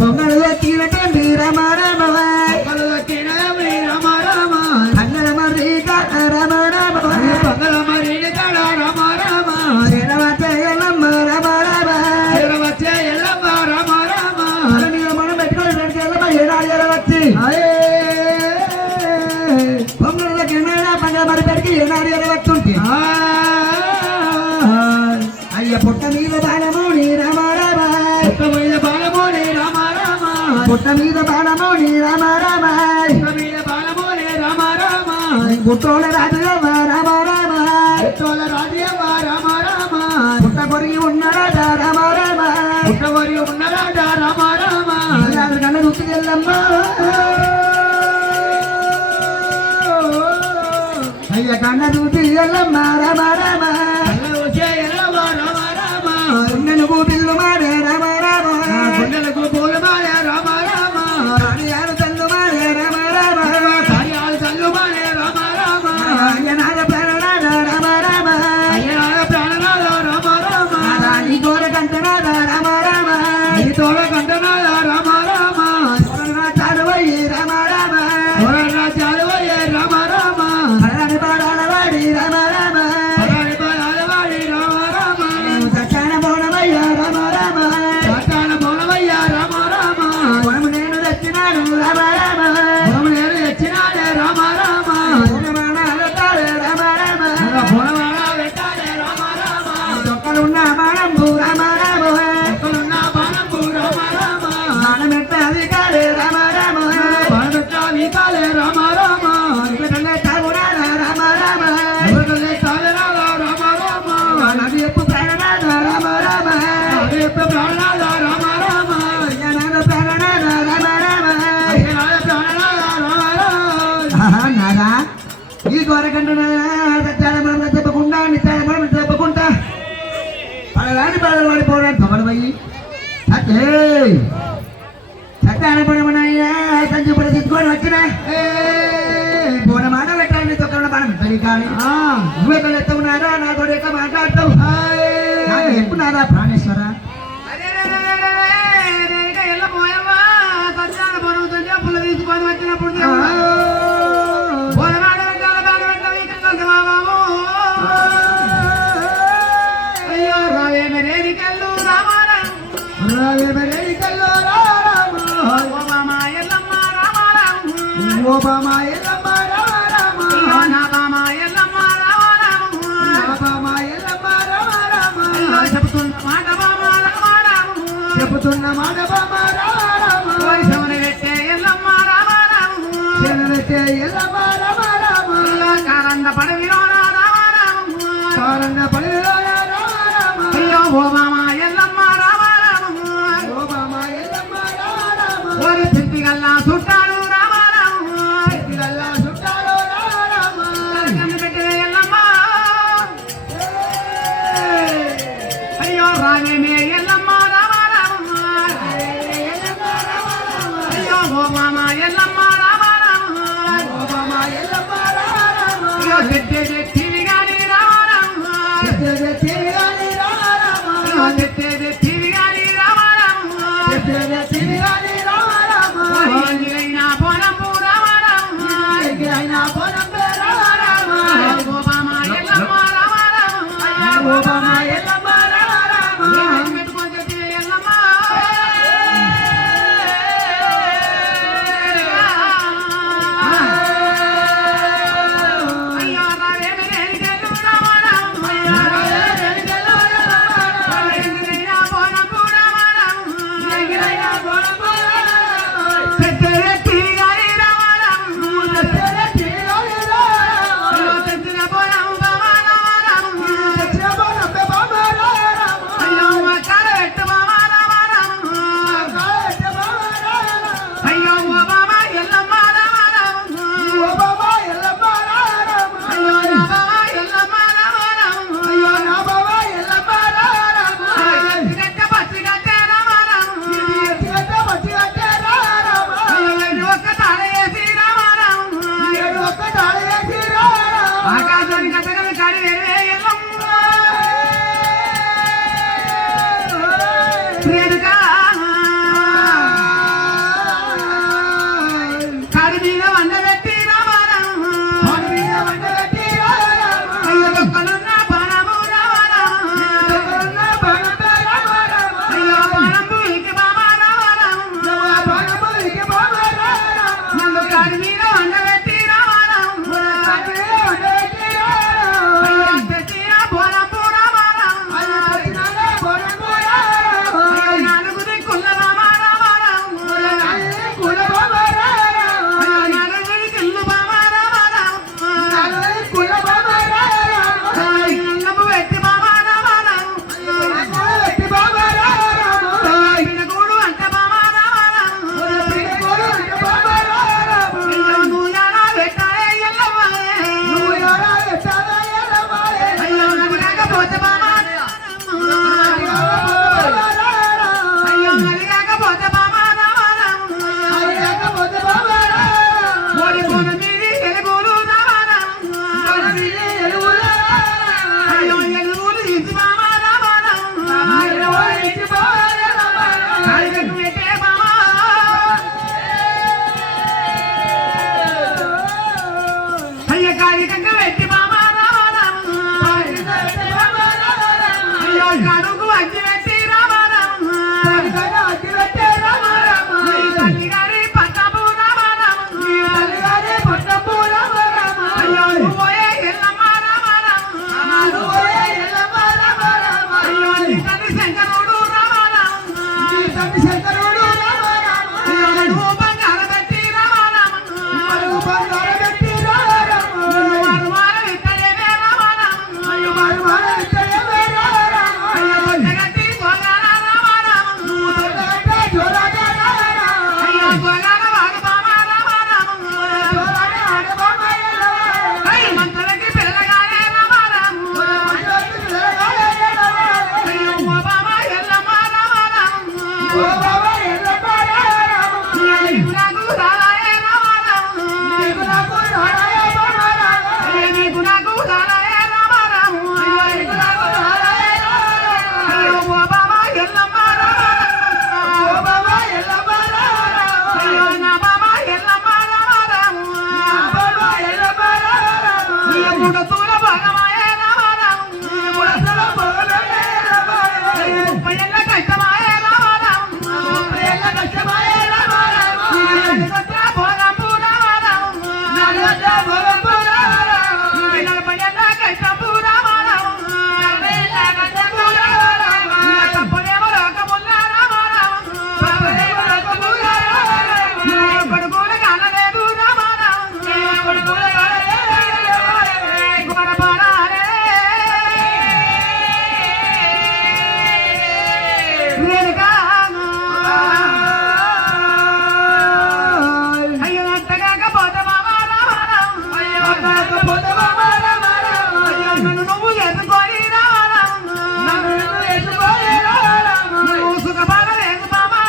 పొంగలు వచ్చిన తండ్రి రామ రామ పొంగలు వచ్చిన రామ రామ అంగళ మరి రామ రామ పొంగల మరి రామ రామ ఎడవచ్చ ఎల్లమ్మ రామ రామ ఎడవచ్చ ఎల్లమ్మ రామ రామ మనం పెట్టుకొని ఎల్లమ్మ ఎడవచ్చి పొంగలకి పంగల మరి పెడికి ఏనాడు ఎడవచ్చుంటే అయ్య పుట్ట మీద బాణమోని రామ రామ పుట్ట మీద బాణమోని రామ రామ పుట్ట మీద బాణమోని రామ రామ పుట్ట మీద బాణమోని రామ రామ గుట్టోల రాజవ్వ రామ రామ గుట్టోల రాజవ్వ రామ రామ పుట్ట కొరిగి ఉన్నారాట రామ రామ పుట్ట కొరిగి ఉన్నారాట రామ రామ కన్న రుచి ఎల్లమ్మ అయ్య కన్న రుచి ఎల్లమ్మ రామ రామ గుండెలకు బిల్లు మాడే రామ రామ గుండెలకు పూలు మాడే రామ రామ కార్యాలు తల్లు మాడే రామ రామ కార్యాలు తల్లు మాడే రామ రామ అయ్యనాథ ప్రాణనాథ రామ రామ అయ్యనాథ ప్రాణనాథ రామ రామ నీ తోడ కంటనాథ రామ రామ నీ తోడ కంటనాథ రామ రామ చాలువయ్యి రామ రామ చాలువయ్యే రామ రామ పడాలి పాడాలవాడి రామ రామ పడాలి పాడాలవాడి రామ రామ సత్యాన బోనమయ్య రామ రామ సత్యాన బోనమయ్య రామ రామ బోనము నేను తెచ్చినాడు రామ రామ బోనము నేను తెచ్చినాడే రామ రామ బోనమాన పెట్టాడే రామ రామ బోనమాన పెట్టాడే రామ రామ దొక్కలున్న బాణంబు రామ రామ దొక్కలున్న బాణంబు రామ రామ బాణమెట్ట అధికారే రామ రామ బాణమెట్ట అధికారే రామ రామ ఇవటలే తాగురాడ రామ రామ ఇవటలే తాగురాడ రామ రామ నది ఎప్పు ప్రాణనాథ రామ రామ నది ఎప్పు ప్రాణనాథ రామ రామ అయ్యనాథ ప్రాణనాథ రామ రామ అయ్యనాథ ప్రాణనాథ రామ రామ నాదా ఈ ద్వారకంటున్నా సత్యాల మనం చెప్పకుండా నిత్యాల మనం చెప్పకుండా పడగాని బాధలు పడిపోవడానికి తొగడమయ్యి సత్యే సత్యాన పడమనయ్యా సంజు పడి తీసుకొని వచ్చిన బోనమాట పెట్టాలని తొక్కడం మనం పెట్టని కానీ నువ్వెక్కడ ఎత్తుకున్నారా నాతో ఎక్క మాట్లాడతావు ఎప్పుడు నాదా ప్రాణేశ్వర సత్యాన పడవుతుంటే పుల్ల తీసుకొని వచ్చినప్పుడు అయ్యో రావే మెరేది కల్లు రామారాం రావే మెరేది కల్లు రామ ఎల్లమ్మ రామారాం ఓ బామా ఎల్లమ్మ రామ రామ అయ్యో నా బామ ఎల్లమ్మ రామ రామ నా బామా ఎల్లమ్మ రామ రామ అయ్యో చెబుతున్న మాట బామ రామ రామ చెబుతున్న మాట బామా రామ రామ ఓయ్ శవన పెట్టే ఎల్లమ్మ రామ రామ చెనవెట్టే ఎల్లమ్మ రామ రామ అయ్యో కారంద పడవిలో రామ రామ కారణ పడిలో రామ రామ అయ్యో ఓ బామ ఎల్లమ్మ రామ రామ ఓ బామా ఎల్లమ్మ రామ రామ ఓరి చింతిగల్లా చుట్టాలు రామ రామ గల్లా చుట్టాలో రామ రామ కన్ను పెట్టే ఎల్లమ్మ అయ్యో రామేమే ఎల్లమ్మ రామ రామ ఎల్లమ్మ రామ రామ అయ్యో ఓ బామ ఎల్లమ్మ రామ రామ ఓ బామా ఎల్లమ్మ రామ రామ అయ్యో తెట్టే తెట్టివి గాని రామ రామ తిరుగాని రామ రామ అయ్యో తెట్టే తెట్టివి గాని రామ రామ తిరుగాని రామ రామ ఓంగిరైనా పోనంపు రామ రామ అయినా పొలం రామ రామ ఓ బామ ఎల్లమ్మ రామ రామ ఓ బామా ఎల్లమ్మ రామ రామ పెట్టుకొని తెచ్చి ఎల్లమ్మ అయ్యో రావేమి లేని చెల్లు రామ రామ ఓంగిరైనా పోనంపు రామ రామ తెట్టే తెట్టివి గాని రామ రామ అయ్యో తెచ్చిన పోనంపు రామ రామ అయ్యో మా కాడ పెట్టు బామ రామ రామ అయ్యో ఓ బామ ఎల్లమ్మ రామ రామ అయ్యో నా బామ ఎల్లమ్మ రామ రామ గట్ట పచ్చి గట్టే రామ రామ అయ్యో ఎన్ని ఒక్క తాళ వేసి రామ రామ ఆకాశాన్ని గట్టగల కాడి వేరే ఎల్లమ్మ రేణుకా కాడి మీద వండబెట్టి రామ రామ అయ్యో దొక్కలున్న బాణము రామ రామ అయ్యో బాణము ఇంటి బామ రామ రామ నన్ను కాడి మీద వండబెట్టి రామ రామ అయ్యో తెచ్చిన బోనంపు రామ రామ అయ్యో నాలుగు దిక్కుల రామ రామ రామ అయ్యో నాలుగు దిక్కులు బామ రామ రామ అయ్యో నన్ను పెట్టి బామ రామ రామ పినగూడు అంట బామ రామ రామ అయ్యో నువ్వు యారా పెట్టాలే ఎల్లమ్మ అయ్యో నన్ను కాకపోతే బామ అయ్యో నన్ను కాకపోతే బామ రామ ఓడిపోన మీది ఎలుగులు రామ అయ్యో ఎలుగులు ఇచ్చి బామ రామ కాడిగట్టు పెట్టే బామ అయ్య కాడిగట్టు పెట్టి బామ రామ అయ్యో కడుగు అగ్గి పెట్టి రామ నీ తల్లి గారి పట్టపు రామ అయ్యో నువ్వు పోయే ఎల్లమ్మ రామ అయ్యో నీ తల్లి శంకరుడు రామ అయ్యో నువ్వు బంగారం పెట్టి రామ వారు వారు ఇద్దరేమే రామ అయ్యో రేణుకా అయ్యో అంతగాకపోతే మామా అయ్యో కాకపోతే మామా నన్ను నువ్వు ఎత్తుకొని నువ్వు సుఖపడలేదు మామా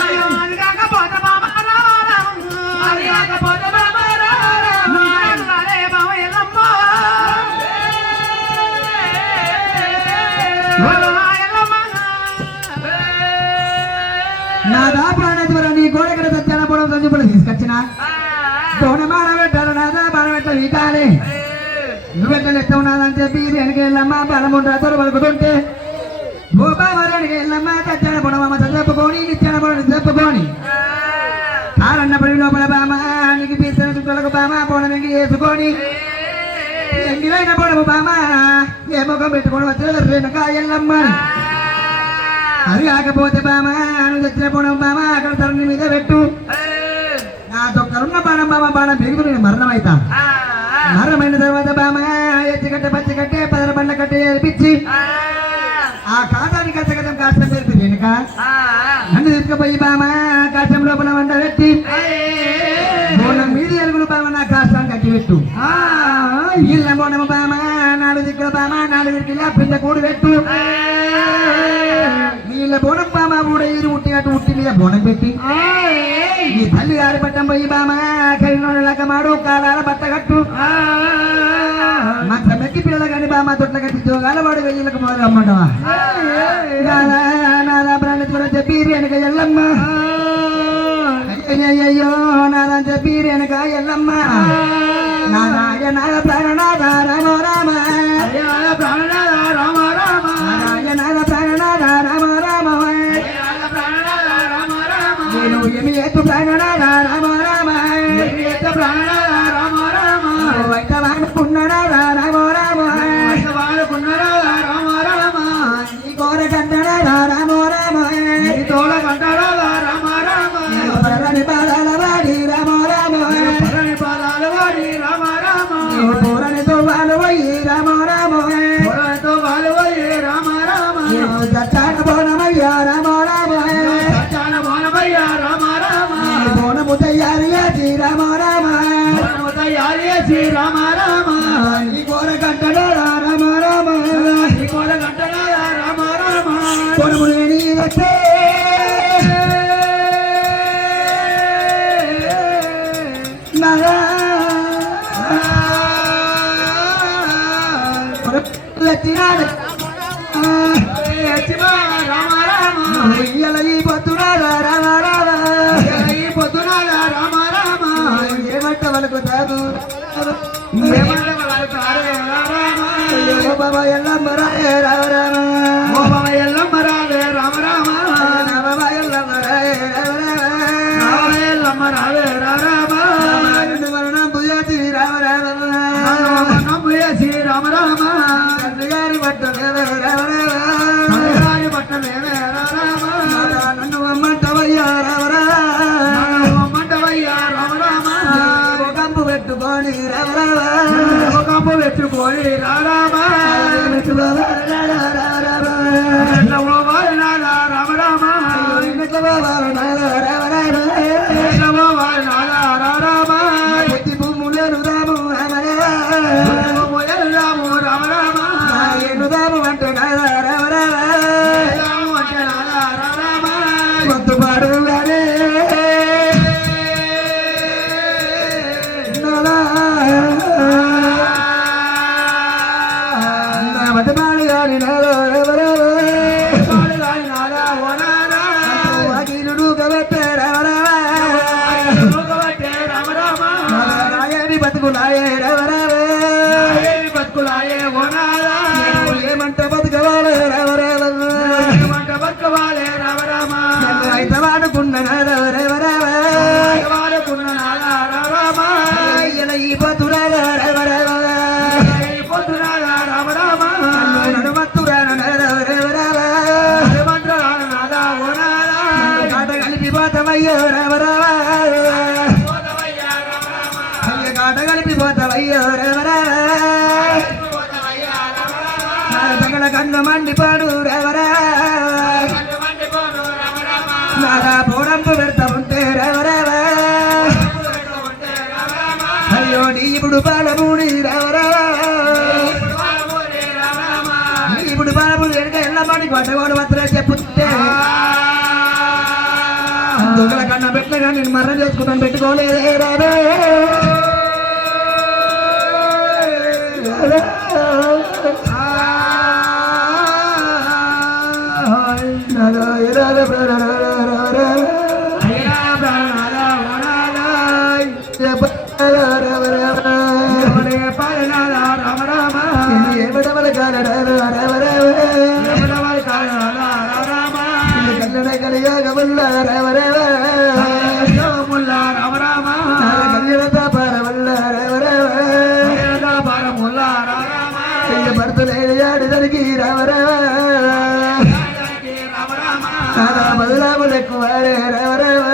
అయ్యో అది కాకపోతే మామా అది కాకపోతే నాదా ప్రాణేశ్వర నీ గోడగడ సత్యాన పొడం సంచుపడి తీసుకొచ్చిన బోనమాన పెట్టాలి నాదా బాణ పెట్ట వీకాలి నువ్వెట్లా ఎత్త ఉన్నదని చెప్పి వెనక వెళ్ళమ్మా బలముండ్రా తొర పలుకుతుంటే గోపావరానికి వెళ్ళమ్మా సత్యాన పొడమమ్మ చెప్పుకొని నిత్యాన పొడం చెప్పుకొని కారన్నపడి లోపల బామ నీకు పీసిన చుట్టలకు బామ పొడమింగి వేసుకొని ఎంగిలైన పొడము బామ ఏ ముఖం పెట్టుకొని వచ్చే వెనక ఎల్లమ్మ అది కాకపోతే బామా నువ్వు తెచ్చిన పొడం బామా అక్కడ తరుణి మీద పెట్టు నా తొక్కరున్న బాణం బామా బాణం పెరుగుతూ నేను మరణం అవుతా మరణమైన తర్వాత బామా ఎత్తికట్టే పచ్చికట్టే పదల బండ్ల కట్టే ఏర్పించి ఆ కాటాన్ని కచ్చగతం కాష్టం పెరిపి వెనుక నన్ను తీసుకుపోయి బామా కాష్టం లోపల వంట పెట్టి బోనం మీద ఎరుగులు బామా నా కాష్టాన్ని కట్టి పెట్టు ఇళ్ళ బోనము బామా నాలుగు దిక్కుల బామా నాలుగు దిక్కుల పిండ కూడు పెట్టు నీళ్ళ బోనం బామా కూడా ఇది ఉట్టినట్టు ఉట్టి మీద బోనం పెట్టి నీ తల్లి గారి పట్టం పోయి బామా కరినోళ్ళక మాడు కాలాల బట్ట కట్టు మంచం ఎక్కి పిల్లల కానీ బామా తొట్ల కట్టి జోగాల వాడు వెయ్యిలకు మొదలు అమ్మంటావా నాదా ప్రాణేశ్వరం చెప్పి వెనక ఎల్లమ్మ అయ్యయ్యో నాదా చెప్పి వెనక ఎల్లమ్మ నారాయ నాద ప్రాణనాథ రామ రామ ప్రాణనాథ రామ రామ నారాయ నాద ప్రాణనాథ రామ రామ నేను ఎమి ఎత్తు ప్రాణనాథ రామ రామ ఎత్తు ప్రాణనాథ రామ రామ వైట వాడుకున్నాడా రామ రామ వాడుకున్నాడా రామ రామ ఈ కోర కంటాడా రామ రామ ఈ తోడ కంటాడా రామ రామ పరని పాదాల వాడి రామ రామ పరని పాదాల వాడి రామ రామ పూరణితో వాళ్ళు పోయి రామ రామ పూరణితో వాళ్ళు పోయి రామ రామ దచ్చాన బోనమయ్యా రామ రామ దచ్చాన బోనమయ్యా రామ రామ బోనము తయారు చేసి రామ రామ బోనము తయారు చేసి రామ రామ ఈ కోర గంటలో రామ రామ ఈ కోర గంటలో రామ రామ బోనము లేని వచ్చే ఏమంట వాళ్ళకు తాగు బాబా ఎల్లమ్మ రాయ రామ రామ బాబా ఎల్లమ్మ రావే రామ రామ బాబా ఎల్లమ్మ రాయ రామ రామ ఎల్లమ్మ రావే రామ రామ భుజాతి రామ రామ భుజాతి రామ రామ తండ్రి గారి బట్టలేవే రామ రామ తండ్రి గారి బట్టలేవే రామ నన్ను అమ్మంటవయ్యా రామ రామ అమ్మంటవయ్యా రామ రామ కంపు పెట్టుకొని రామ రామ కంపు పెట్టుకొని రామ రామ భూములేను రాము రామ రామ ఏను రాము అంటే రామ రామ కొత్త పాడు గారే ఏమంట బతుకవాలే అయితే వాడుకున్న ఈ బతురా నడుమత్తురా కాట కలిపి పోతామయ్యో కాట కలిపి పోతామయ్యో సకల కన్ను మండిపాడు రేవరా నాగా పోడంపు పెడతా ఉంటే రేవరావా అయ్యో నీ ఇప్పుడు బాలమూడి రేవరా ఇప్పుడు బాలమూడి వెనక ఎల్లమ్మని గొడ్డగోడు మాత్రమే చెప్పుతే అందుకల కన్నా పెట్టగా నేను మర్ర చేసుకుంటాను పెట్టుకోలేదే రావే భర్తలేడిదాడిదరికి రామరామ బదులాములెక్కువాడే రామరామ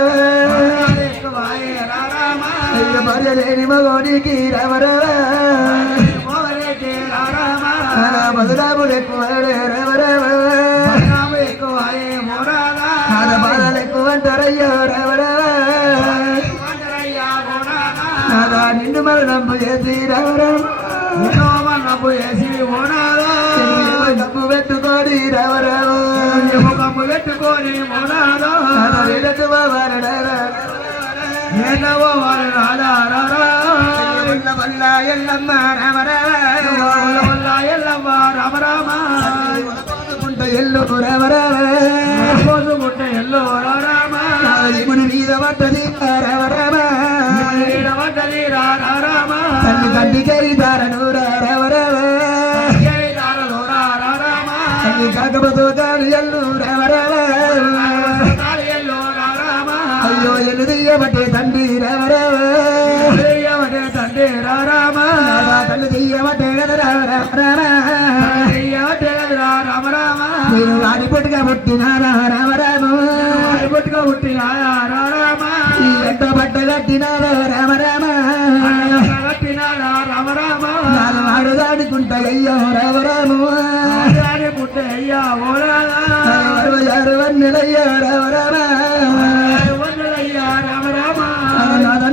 భార్య లేని మగోనికి రామరామ బదులాములెక్కువాడే రామరామ బాధలు ఎక్కువ అంటారయ్యో రామరామ నిన్ను మరణంపు చేసి రామరామ కప్పు పెట్టుకొని రామరావు కప్పు పెట్టుకొని వల్ల ఎల్లమ్మ ఎల్లమ్మ రామరామ ఎల్లు రామరామకుంట ఎల్లు రామ ఇముని మీద పట్టది రామరామ పట్టది రామ తల్లి తండ్రికరి దారను కాకపోతే కాని ఎల్లు రామరామ అయ్యో ఎల్లు దియ్యబట్టే తండ్రి రామరామ తండ్రి రామ తల్లి దియ్యబట్టే కదా రామరామ నేను వాడి పుట్టుగా పుట్టినారా రామరామ పుట్టుగా పుట్టినారా రామ ఎంత బట్ట కట్టినారా రామరామ కట్టినారా రామరామ వాడు దాడుకుంటా అయ్యో రామరామ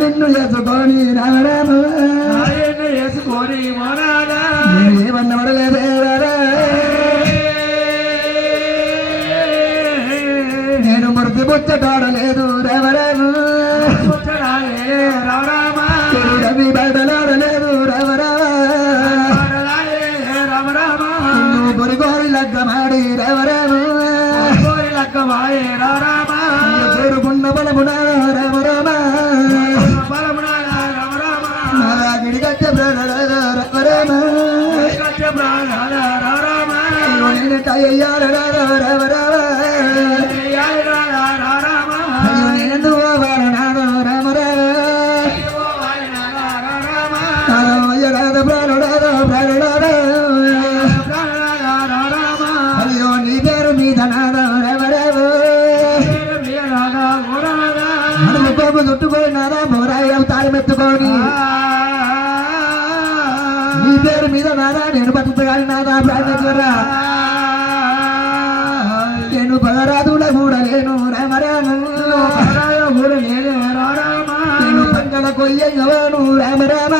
నిన్ను వేసుకొని రామరామ వేసుకొని ఏమన్నా పడలేదే నేను మృతి ముచ్చటాడలేదు రామరామ రవి బయటలాడలేదు రామరామ నువ్వు పొరిగోరి లగ్గ మాడి రామరామ పేరుకున్న బలమున రామరామ గిడిగచ్చ రామరామ నేనయ్యారు రామరామ నేను వారనాడు రామరామ ప్రాణుడాదో ప్రాణుడాదో అయ్యో నీ పేరు మీద నాదో బాబు చుట్టుకొని నాదా మోరాయి అవతారం ఎత్తుకొని నీ పేరు మీద నాదా నేను బతుకుతాను నాదా ప్రాణరా నేను పగరాదుల కూడా లేను రామరామ కూడా లేను నేను పంగల కొయ్యను రామరామ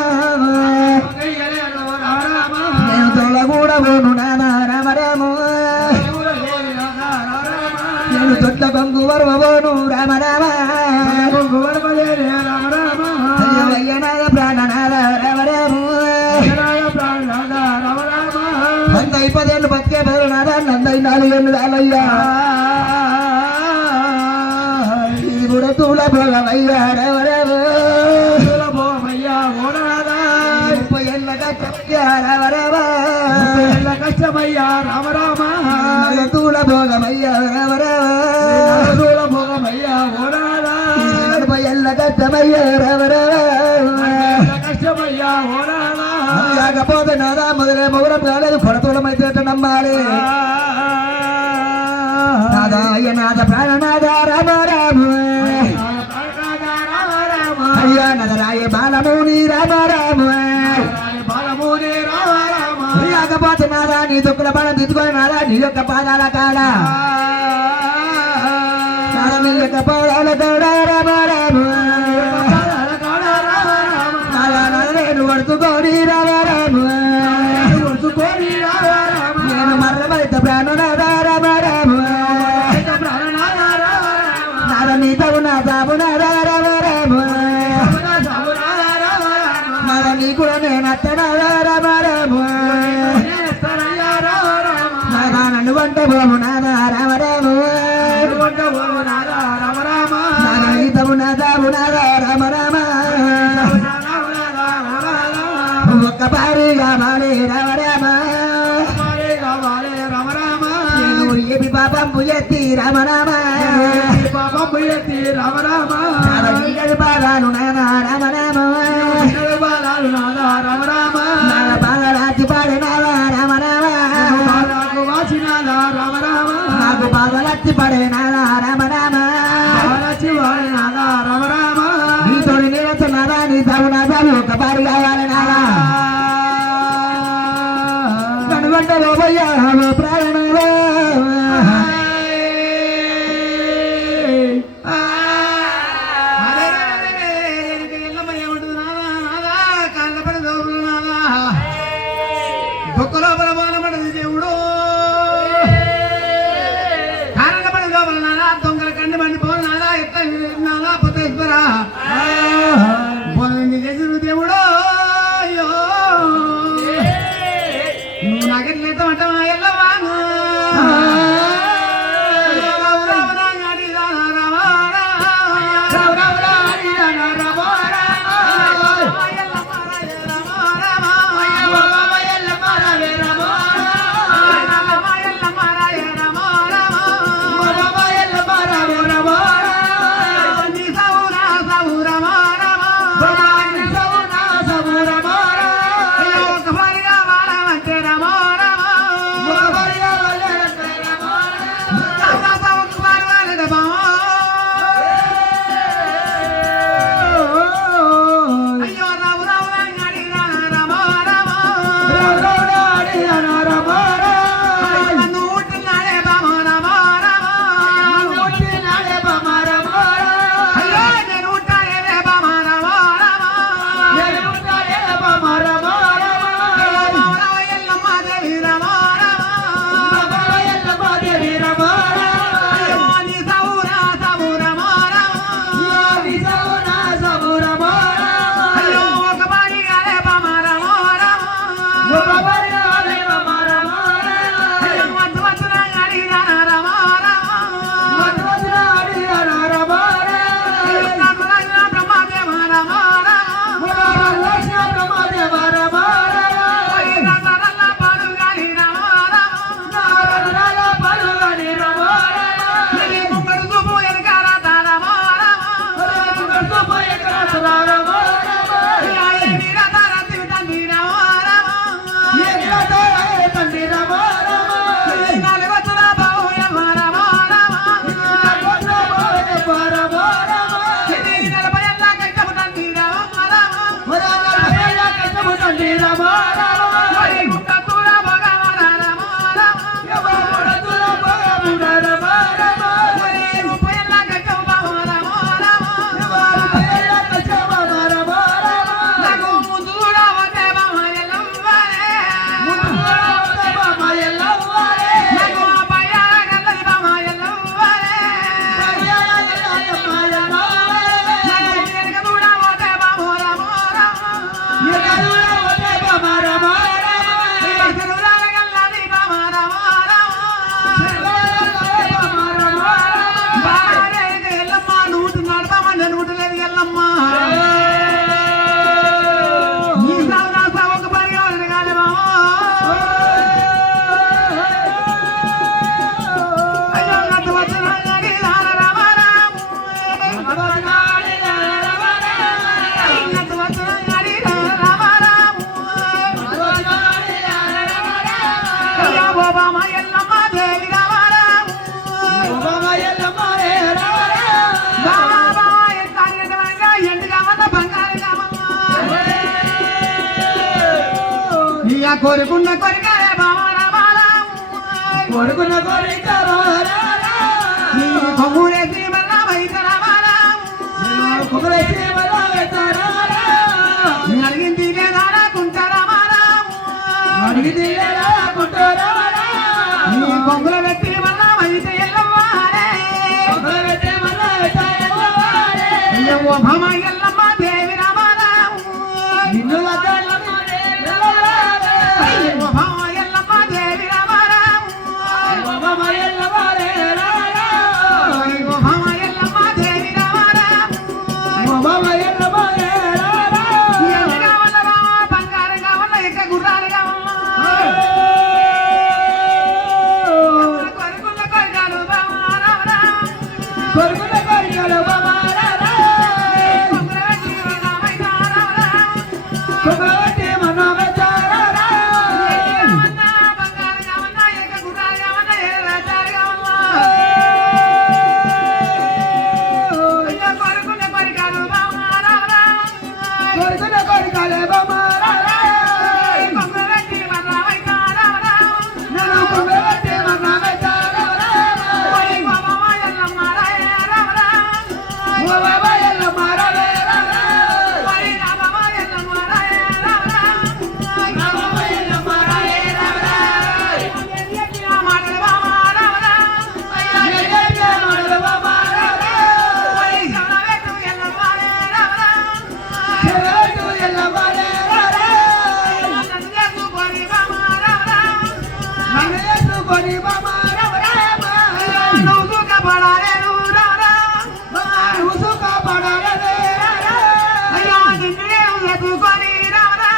నేను తొల కూడా పోను నాదా రామరామ నేను తొట్ల కొంగు వరవను రామరామ అయ్యనాద ప్రాణనాద రామరామ 10 ఏళ్ళు బతికే బదులునాదా 44 ఏళ్ళు రాలయ్యా ఇది కూడా తూల భోగమయ్యా రామరామ 30 ఏళ్ళ కష్టమయ్యా రామరామ కష్టమయ్యా రామరామ తూల భోగమయ్యా రామరామ తూల భోగమయ్యా 40 ఏళ్ళ కష్టమయ్యా రామరామ కష్టమయ్యా కాకపోతే నాదా మొదలే మొగరం కాలేదు కొడతూలమైతే నమ్మాలి నాదా అయ్య నాద ప్రాణనాద రామరామ అయ్యా నదరాయ బాలమూని రామరామ పోతున్నారా నీ దుక్కుల పడ దిద్దుకొని నారా నీ యొక్క పాదాల కాడ నీ యొక్క పాదాల కాడ రామ రామ నేను పడుతుకోని రామ రామ నేను మరణమైతే ప్రాణనాదా రామ రామ నాద నీతో నా సాబునాదా రామ రామ నాద నీ కూడా నేను అత్తనాదా రామ రామ నాదా నన్ను వంట బాబు నాదా రామ రామ నాద నీతో నా సాబునాదా రామ రామ ఒక్క పారిగా మాలే రామ రామ నేను ఏమి పాపం ఎత్తి రామ రామ బాలాను నానా రామ రామ నాన్న బాలరాజు పాడే నాదా రామ రామ నాకు బాలరాజు పడే నాదా రామ రామ నీతో నేనొస్తున్నారా నీ సాగు నా సాగు ఒక పారి కావాలి నాదా కనుగొంట లోబయ్యా ప్రాణవా కోరుకున్న కోరిక కొడుకున్న కోరిక నీ కొమ్ములేసి మళ్ళా వైతరామారా కొమ్మలేసి మళ్ళా వెళ్తారా అడిగింది లేదా కుంటారామారా అడిగింది కుంటారా నీ కొమ్ముల పెట్టి మళ్ళా వైతే ఎల్లవారే ఓ భామ ఎల్లమ్మ దేవి రామారా నిన్ను ఓ భామ ఎల్లమ్మ దేవి రామారా ఓ భామ ఎల్లమ్మ దేవి రామారా ఎన్ని కావాలా రామా బంగారం కావాలా ఎక్క గుర్రాలు కావాలా కొరుకుల కొరకాలు బామా రామరా కొడుకున్న కోరికలు బామారా కొమ్ముల పెట్టి మళ్ళా వైతా రామరా కొమ్మలేసి మళ్ళా వెళ్తారా బంగారం కావాలా ఎక్క గుర్రాలు కావాలా ఏ రాజాలు కావాలా కొరుకుల కొరకాలు బామా రామరా కొడుకున్న కోరికలే బామారా కొమ్ముల పెట్టి మళ్ళా వైతా రామరా నన్ను కొమ్మలేసి మళ్ళా వెళ్తారా ఓయ్ బాబా ఎల్లమ్మ రామరా ఓ బాబా ఎల్ల మారలే ఓయ్ బాబా ఎల్లమ్మ రామరా బాబా ఎల్ల మారలే ఎన్ని మాటలు బామా రామరా ఎల్లెల్ల మారలే బామారా ఓయ్ సనవేటు ఎల్లమ్మ రామరా చెరటు ఎల్ల మారలే నన్ను చేసుకొని బామా రామరా నన్ను ఎత్తుకొని బామారా నువ్వు కబడాలేను రామరా ఉసు కాపాడాలే అయ్యా నిన్ను ఎత్తుకొని రామరా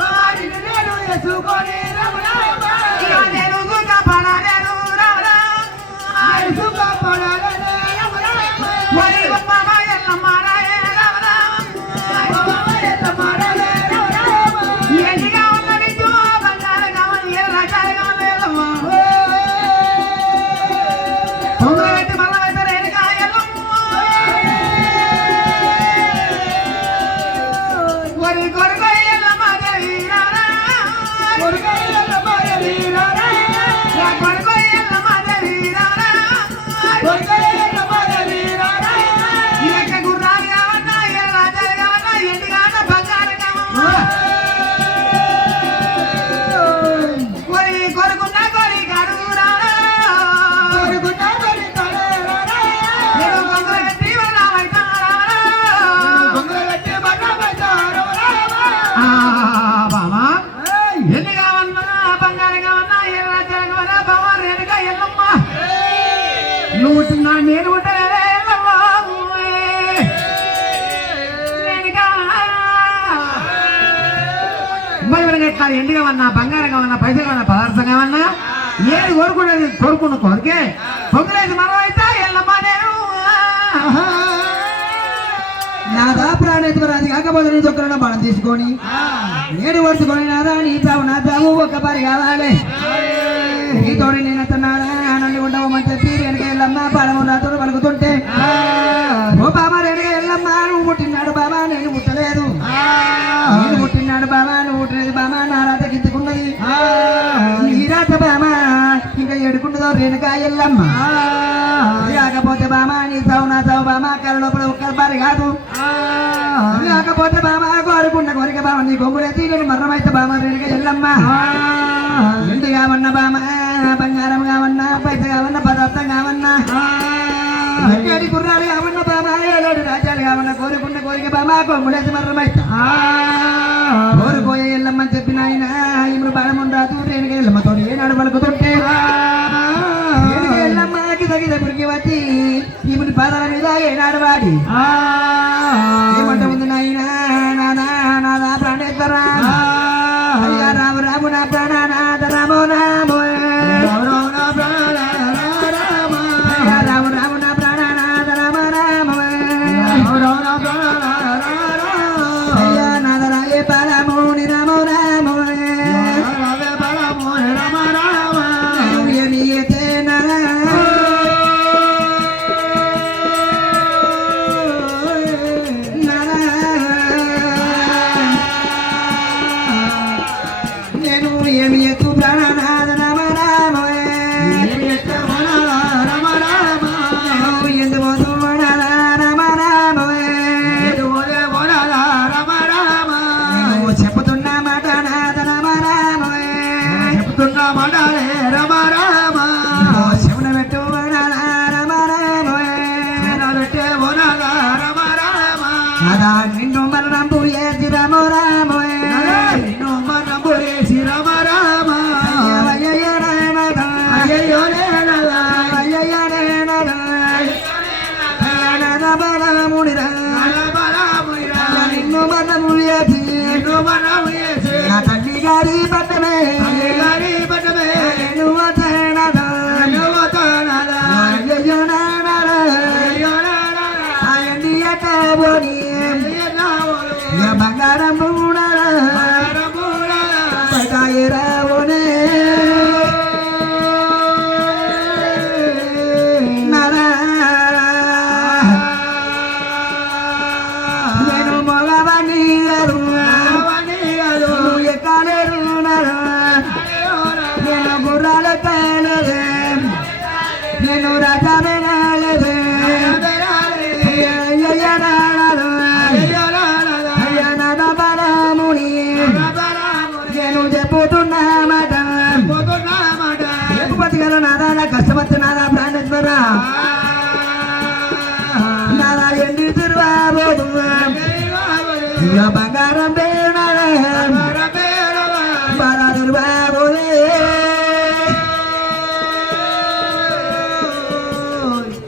బాడిని నేను ఎత్తుకొని అయ్యా నేను కబడాలేను రామరా ఉసు కాపాడాలే ఓయ్ బాబా ఎల్లమ్మ రామరా బాబా ఎల్ల మారలే ఎన్ని కావాలా నీకు బంగారం కావాలి ఏ రకాలు కావాలి ఎల్లమ్మ తొందర పెట్టి మళ్ళా అయితే రేణుకా ఎల్లమ్మ ఒరి కొరకు ఎల్లమ్మ దేవి రామరా కొడుకయ్యల మారలీరారా నా కొరకు ఎల్లమ్మ దేవి రామరా కొడుకయ్యల మారలీరారా ఎక్క గుర్రాలు కావన్నా ఏ రాజాలు కావన్నా ఎన్ని కావన్నా బంగారం కావన్నా ఒరి కొరుకున్న కొరి కడుగురారా కొడుకున్న కొడుకలేరారా నేను కొందరు పెట్టి మళ్ళా వైతా రామరా కొంగలెట్టి మగబెట్టారురా బామా ఎన్ని కావన్నా బంగారం కావన్నా ఏ రాజ్యాలు కావన్నా బామా రేణుక ఎల్లమ్మ నువ్వు నా నేను ఉంటానే ఎల్లమ్మ రేణుక మరి ఎట్లా ఎండు కావన్నా బంగారం కావన్నా పైసలు కావన్నా పదార్థం కావన్నా ఏది కోరుకునేది కోరుకున్న కోరికే పొంగులేదు మనం అయితే ఎల్లమ్మ నేను నాదా ప్రాణేశ్వర అది కాకపోతే నీ దొక్కన బాణం తీసుకొని నేడు వరుసుకొని నాదా నీ తావు నా తావు ఒక పరి కావాలి నీ తోడి నేను అతన్నాడా నన్ను ఉండవమని చెప్పి వెనక ఎల్లమ్మ పడము నాతో పలుకుతుంటే ఓ బాబా వెనక ఎల్లమ్మ నువ్వు పుట్టినాడు బాబా నేను పుట్టలేదు నేను పుట్టినాడు బాబా నువ్వు పుట్టినది బాబా నా రాత గిద్దుకున్నది ఈ రాత బామా ఇంకా ఎడుకుంటుందో రేణుక ఎల్లమ్మ కాకపోతే బామా నీ తావు నా తావు బామా కళ్ళ లోపల ఒక్క పరి కాదు కాకపోతే బామా కోరుకున్న కోరిక బామ నీ కొమ్ములెత్తి నేను మరణమైతే బామ రేణుక ఎల్లమ్మ ఎందు కావన్నా బామ బంగారం కావన్నా పైస కావన్నా పదార్థం కావన్నా ఎక్కడి గుర్రాలు కావన్నా బామ ఏడు రాజ్యాలు కావన్నా కోరుకున్న కోరిక బామ కొమ్ములెత్తి మరణమైతే కోరుకోయే ఎల్లమ్మని చెప్పిన ఆయన ఇప్పుడు బాణముండాదు రేణుక ఎల్లమ్మతో ఏనాడు పలుకుతుంటే రేణుక ఎల్లమ్మకి తగిన పురికి వచ్చి ఈమెని పాదాల మీద ఏనాడు వాడి ఏమంట ఉంది నాయనా నానా నాదా ప్రాణేశ్వర అయ్యా రాము రాము నా ప్రాణనాథ రామో రామో అయ్యా రాము రాము నా ప్రాణనాథ రామ రామ అయ్యా నాద రాయే పరమోని రామో రామో ఏమియేతేనా నేను ఏమి ఎత్తు చెప్తున్నామడాలే రమ రామ శివున పెట్టు రమ రామ పెట్టే ఓనాల రమ రామ అదా నిన్ను మరణంపు ఏది రమ రామ నిన్ను మనము వేసి రమ రామ అయ్యయ్యో అయ్యయ్యో నేనలా అయ్యయ్యో బలమునిరా బలమునిరా నిన్ను మనము ఏది నిన్ను మనము వేసి నా తల్లి గారి పట్టమే గారి పట్టమే నువ్వు తేనదా నువ్వు తానలా అయ్యయ్యో నానరా అయ్యో నానలా ఆయన్ని ఎట్టబోని బంగారం పూడరా రావునే నేను మగవని ఎక్కలేరు నేను గుర్రాల కాలేదు నేను రథమేనాలేదు బలముని నేను చెప్పుతున్నామాట చెప్పుపతి గల నాదా నా కష్టపతి నాదా ప్రాణేశ్వర నాదా ఎండి తిరువాబోదు ఇక బంగారం పేరునాడా బాగా తిరువాబోదే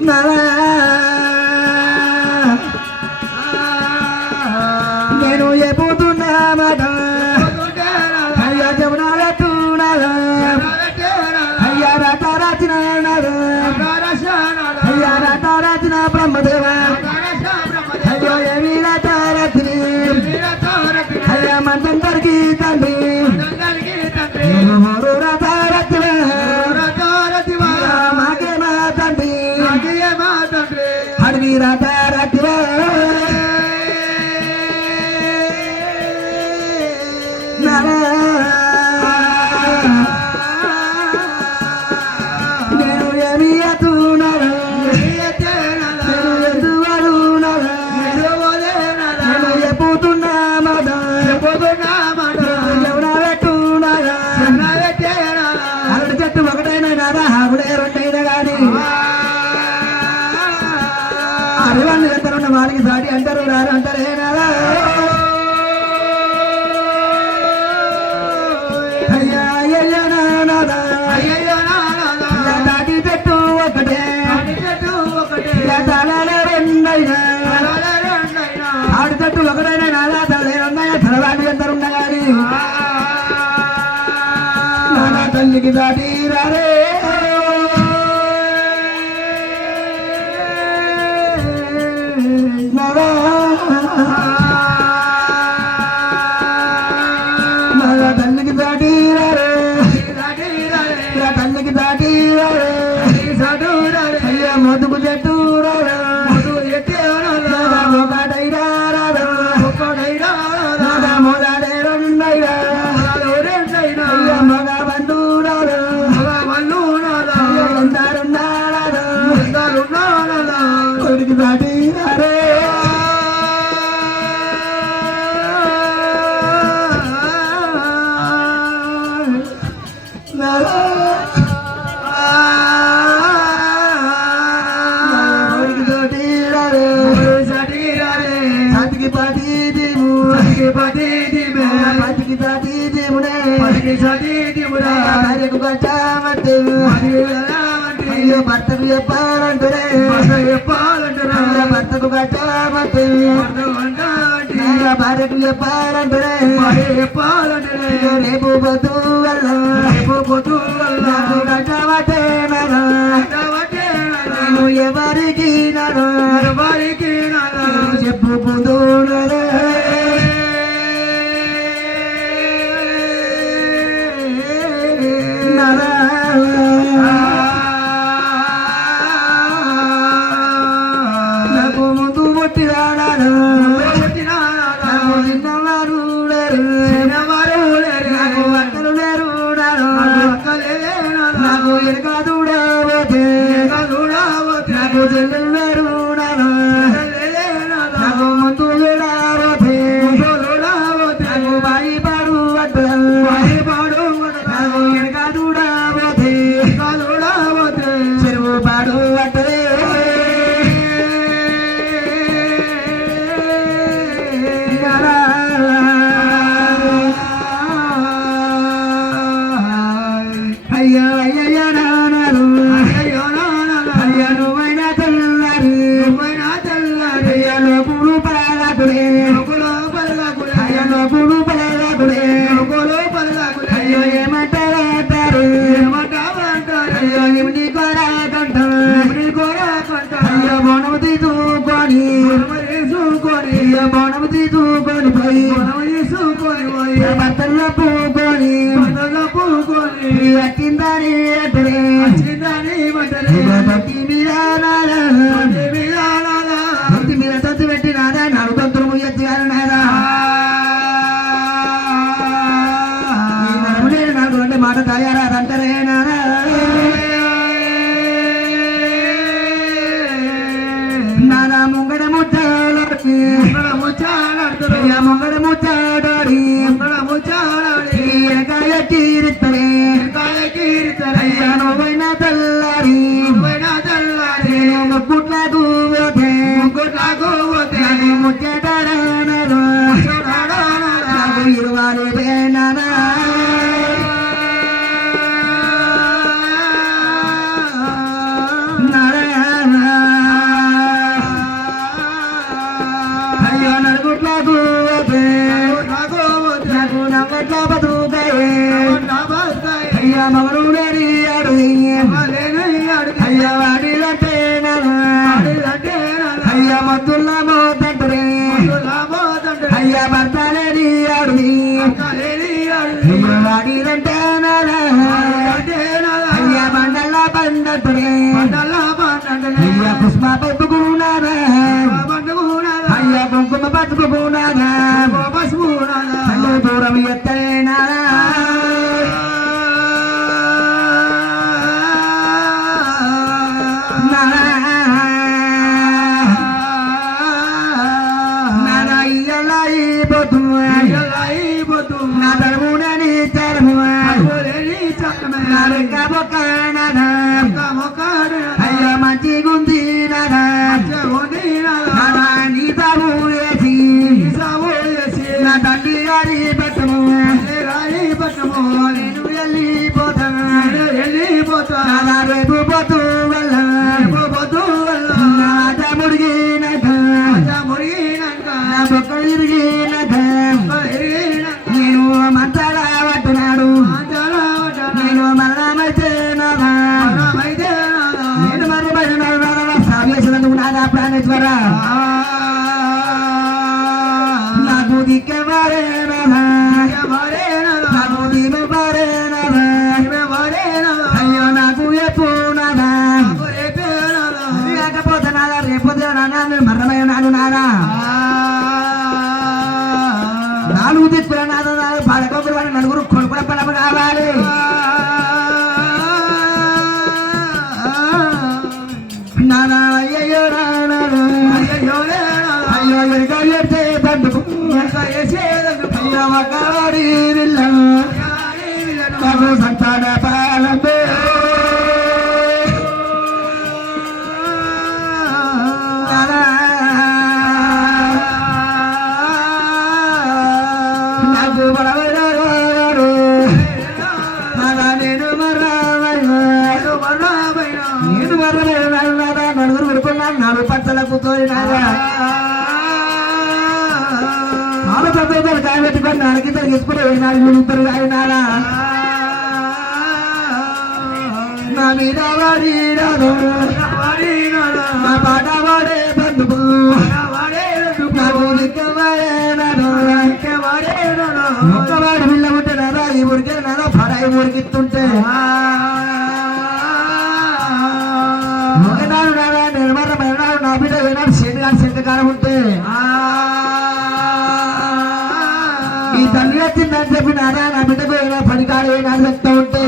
నాదా నేను చెప్పుతున్నామాట అయ్యా జమునాలెట్టున్నాడు అయ్యా రథరాజనాడు అయ్యా రథరాజన బ్రహ్మదేవ అయ్యో ఏమి రథరథిని అయ్యా మందందరికి తండ్రి మూడు రథరథివ మాకే మా తండ్రి అడవి రథరథివ నేను ఏమి ఎత్తున్నారు నేను ఎదువడున్నారు నేను చెప్పుతున్నామాట ఎవడా పెట్టున్నారా అరటి చెట్టు ఒకటైనా నాదా ఆవిడే రెండైనా కానీ అరవన్నీ ఎంతరున్న వారికి సాటి అంటారు రారు అంటారే నాదా దాటి చెట్టు ఒకటే ఆడి చెట్టు ఒకటైనా నాదా తల్లేరున్నాయా తలవాడి ఎంతరున్నా కానీ నానా తల్లికి దాటి రారే నాదా నాదా తల్లికి దాటి రారే తల్లికి దాటి అయ్యా మధుకు చెట్టు మొదలే రెండైనా మగ బంధువులు కొడుకు దాటి రే భర్తకు చెప్పాలంటే భర్తకు కట్టామంటే భార్యకు చెప్పాలంటే రేపు పొద్దు కట్టబట్టే నేను ఎవరికి చెప్పు పొద్దు నాకు ముందు పొట్టిరాడు చిన్నవారు లేరు నాకు అక్కలు లేరు నా పూకొని వచ్చిందని తొట్టి మీద తొత్తి పెట్టినారా నాడు తంతులు ముయ్యొచ్చు నారా నాకు అంటే మాట తయారా అంటారే నారా నానా ముంగడ ముచ్చాడి ముంగడ ముచ్చాడి తీరుతలే అయ్యా నువ్వైనా తల్లారి ముక్కుట్లాకు ముచ్చటాడారు ఇరువాలి నానా అయ్యో నలుగుట్లాకు నాకు నవ్వట్లా బతుకాయే అయ్యా మగడు లేని అడుగు అయ్యా వాడిలంటే అయ్యా మత్తుల్లా మోతంటే అయ్యా భర్త లేని అడుగు అయ్యా వాడిలంటే అయ్యా బండల్లా పండే అయ్యా పుష్ప పట్టుకున్నారా అయ్యా కుంకుమ పట్టుకున్నారా దూరం ఎత్తైనా నా తరమునని తరము అయ్యా మంచి గుంది నీ తాము వేసి నా తల్లి గారి పట్టము నేను వెళ్ళిపోతాను రేపు పోతూ వల్ల నా తమ్ముడిగినాక నా బొక్క ఇరిగినాక నేను మంచాల పట్టున్నాడు నేను మరణమైతే నేను మరణమైన సాగేసినందుకు నాదా ప్రాణేశ్వర నాకు దిక్కెవరే నాకు దిమెవరే అయ్యో నాకు ఎప్పుడా లేకపోతే నాదా రేపొద్దు నాన్న మరణమైనాడు నాదా నాలుగు దిక్కుల నాద పడకొకరు వాడి నలుగురు కొడుకుల పడమ కావాలి నానా అయ్యో అయ్యో ఎరుగా ఎడితే బండుకు అయ్యో మగాడి సంతాన పాలంబే నలుగురు విడుకున్నాను నాలుగు పచ్చలకు తోలినారా నాలుగు పచ్చలు కాయబెట్టుకొని నాలుగు తీసుకుని నాలుగు ఇద్దరు కాయనారా నా మీద వాడి రాదు నా పాట వాడే బంధువు నాకు ఒక్కవాడు పిల్ల ఉంటే నారా ఈ ఊరికే నారా పడాయి ఊరికిస్తుంటే ఒకనాడు నారా నిర్మరమైనాడు నా బిడ్డ ఏనాడు శనిగారు శంకకారం ఉంటే ఈ తల్లి వచ్చిందని చెప్పి నారా నా బిడ్డకు ఏనా పనికాడు ఏనాడు చెప్తా ఉంటే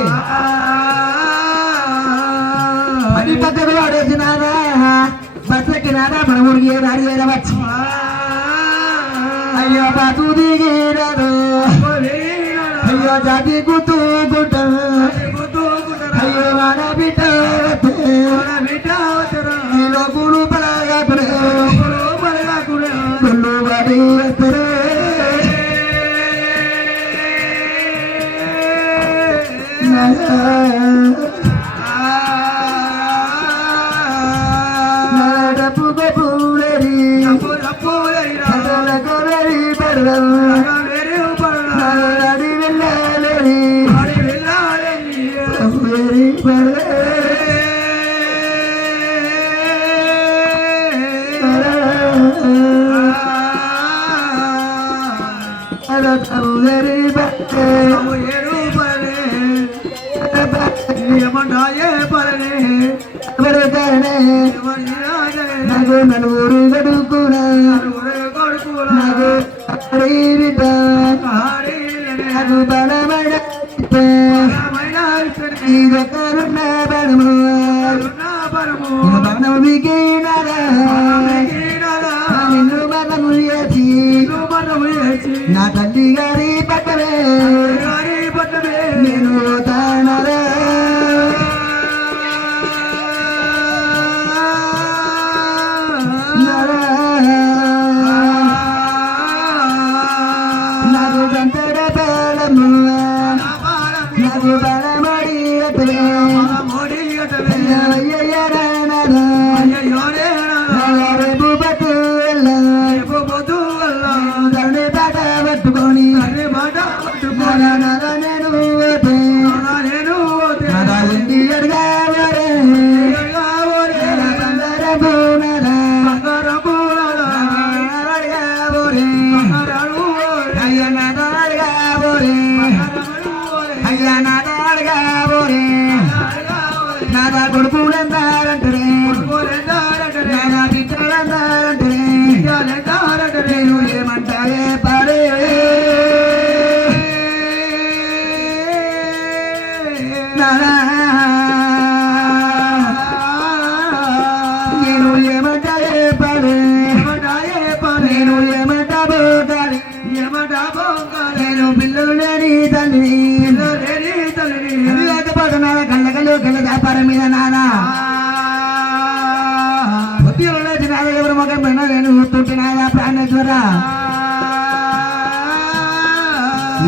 పని పక్కకు వాడేసి నారా బస్సెక్కి నారా మన ఊరికి ఏనాడు ఏరవచ్చు అయ్యో బాతు దిగిరాడు అయ్యో జాతి గుర్తుకుంట అయ్యో మన బిడ్డ లోకులు పడగా గుళ్ళు పడి సౌదరి బట్టే ఏమన్నాయే పరనే నాకు నలుగురు గడుకుడా నాకు నాకు బలమైన ఇదొకరున్న బలము బలము బిగినదా నిన్ను బలము చేసి నా తల్లి గారి పట్టమే నేను తానరా నాకు గంటర బలము నాకు బలమడి రేపు పట్టుకొని నేను ఇంటి అడగావరే అయ్యా నాదా కొడుకులంటారంటే నాదా బిడ్డలంటారంటే నేను ఏమంటారే పడే నేను ఏమంటారే పడే నేను ఏమంటా పోతాను నేను పిల్లలు లేని తల్లి లేకపోతే నాన్న కళ్ళకలు కళ్ళ వ్యాపారం మీద నాన్న బుద్ధిలో నాన్న ఎవరి మొగం పైన నేను చూస్తుంటే నాన్న ప్రాణేశ్వర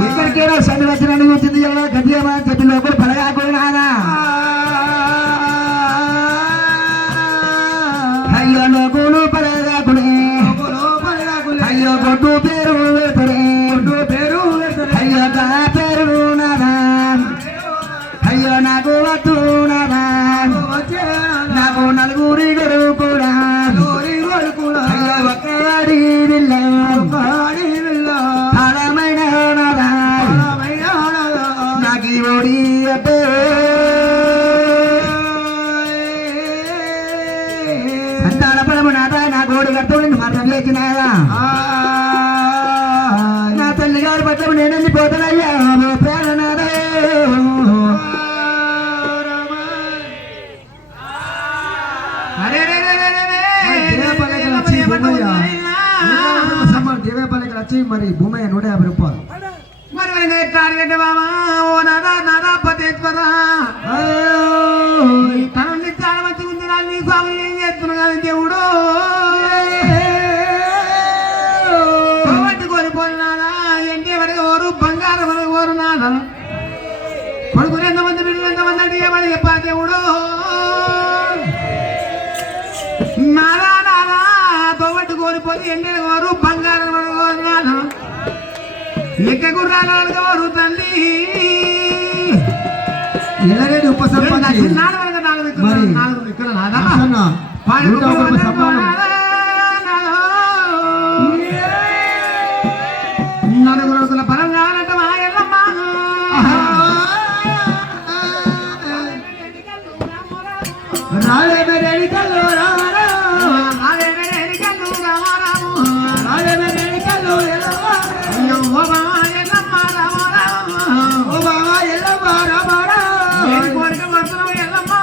ఎక్కడికైనా శని వచ్చిన వచ్చింది గడ్డియమా చెప్పి లోపల పడగాకూడదు నాన్న అయ్యో లోకులు పడగాకుడే అయ్యో గొడ్డు పేరు అయ్యో కా పేరు నాదా అయ్యో నాకు వద్దు నాదా నాకు నలుగురి గడువు కూడా అయ్యో ఒక్కడి ఆడమైన నాదా నాకు ఓడి అంటే సంతానపడము నాదా నా గోడి కట్టుకుని మాత్రం లేచినాదా నా తల్లి గారి పట్ల నేనంది పోతానయ్యా ప్రాణనాదే దేవేపల్లికి వచ్చి మరి భూమి 150 రూపాయలు మరి టార్గెట్ బామా ఓ నాదా నాదా పతేశ్వర తనని చాలా మంచిగా ఉంది నీ స్వామి ఏం చేస్తున్నా కానీ దేవుడు కోరిపోయినాదా ఎంటి వరకు ఓరు బంగారం వరకు ఓరు నాదా కొడుకులు ఎంతమంది బిడ్డలు ఎంతమంది అంటే ఏమని చెప్పా దేవుడు నాదా నాదా తోబట్టు కోరిపోయి ఎండి ఓరు బంగారం వరకు ఓరు నాదా లెక్క గుర్రాలు ఓరు తండ్రి ఎలాగైనా ఉపసంపత్తి నాలుగు ఇక్కడ నాదా నలుగురు రోజుల బలం కావాలంటే మా ఎల్లమ్మ కోరిక పడుతున్నావు ఎల్లమ్మ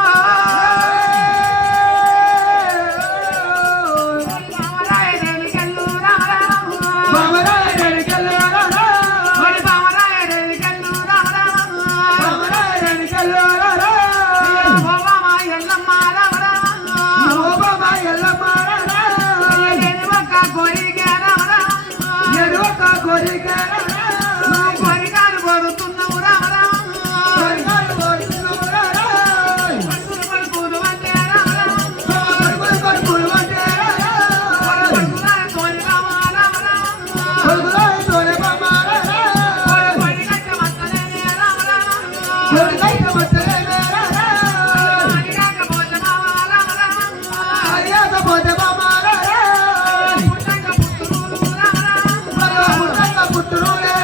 కోరికలు పడుతున్నావు పుత్రులే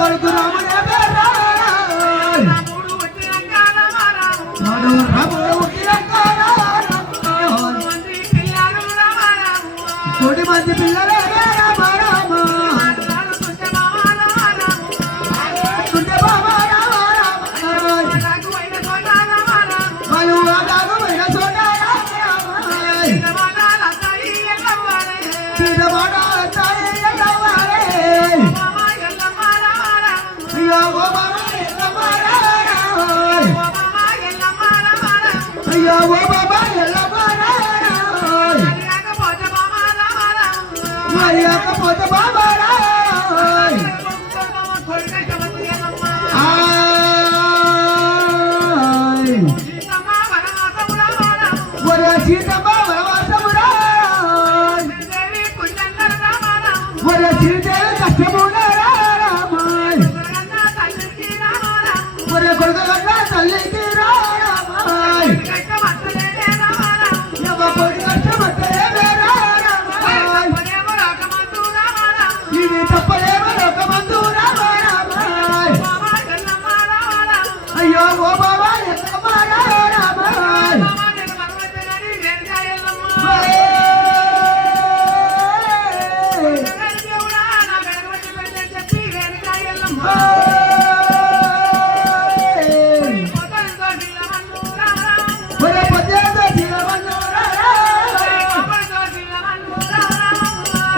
కొడుకు రాముడే పేరా రాముడు వచ్చినాక రామారావు రాముడు పుట్టినాక మంది పిల్లలు రామారావు కోటి మంది పిల్లలే రామారామ తుంటే బాబా రామారావు తుంటే బాబా రామారామ నాకు అయిన చోట రామారావు వాళ్ళు ఆగాగమైన చోట అయ్యో ఓ బాబా అయ్యో ఓ బాబా లేకపోతే బాబా ఒరే సీతమ్మ వనవాసమురా ఒరే సీతేవి కష్టమున్నారా రామాయ్ ఒరే కొడుకన్నా తల్లికి రామాయ్ ఎవ కొడు కష్టమట్టేమే రామాయ్ ఇది తప్పలేమో లోకమందు రామాయ్ అయ్యో ఓ బాబా ఎల్లమ్మ రామాయ్ ఒరే పొద్దుతో శిలవన్నూరా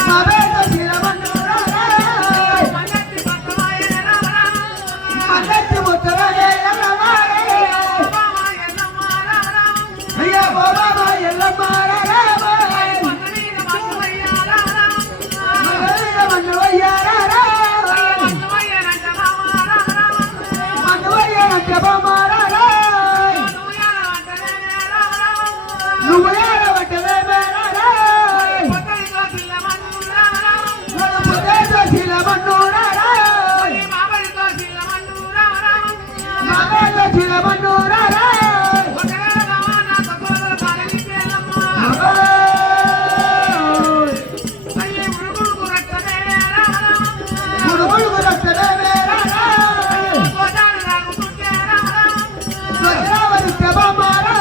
బాబేతో శిలవన్నూరా అన్నట్టు ముత్తరనే ఎల్లమ్మారే అయ్యో ఓ బాబా ఎల్లమ్మ రామాయ్ మన్నవయ్యారా మన్నవయ్యారంటే బామారా నువ్వు ఏడవటమే మేరా పొద్దుతో శిలవన్నూరా బాబేతో శిలవన్నూరా గుడుగుడు రక్తమే మేరా గోదావరిస్తే బామారా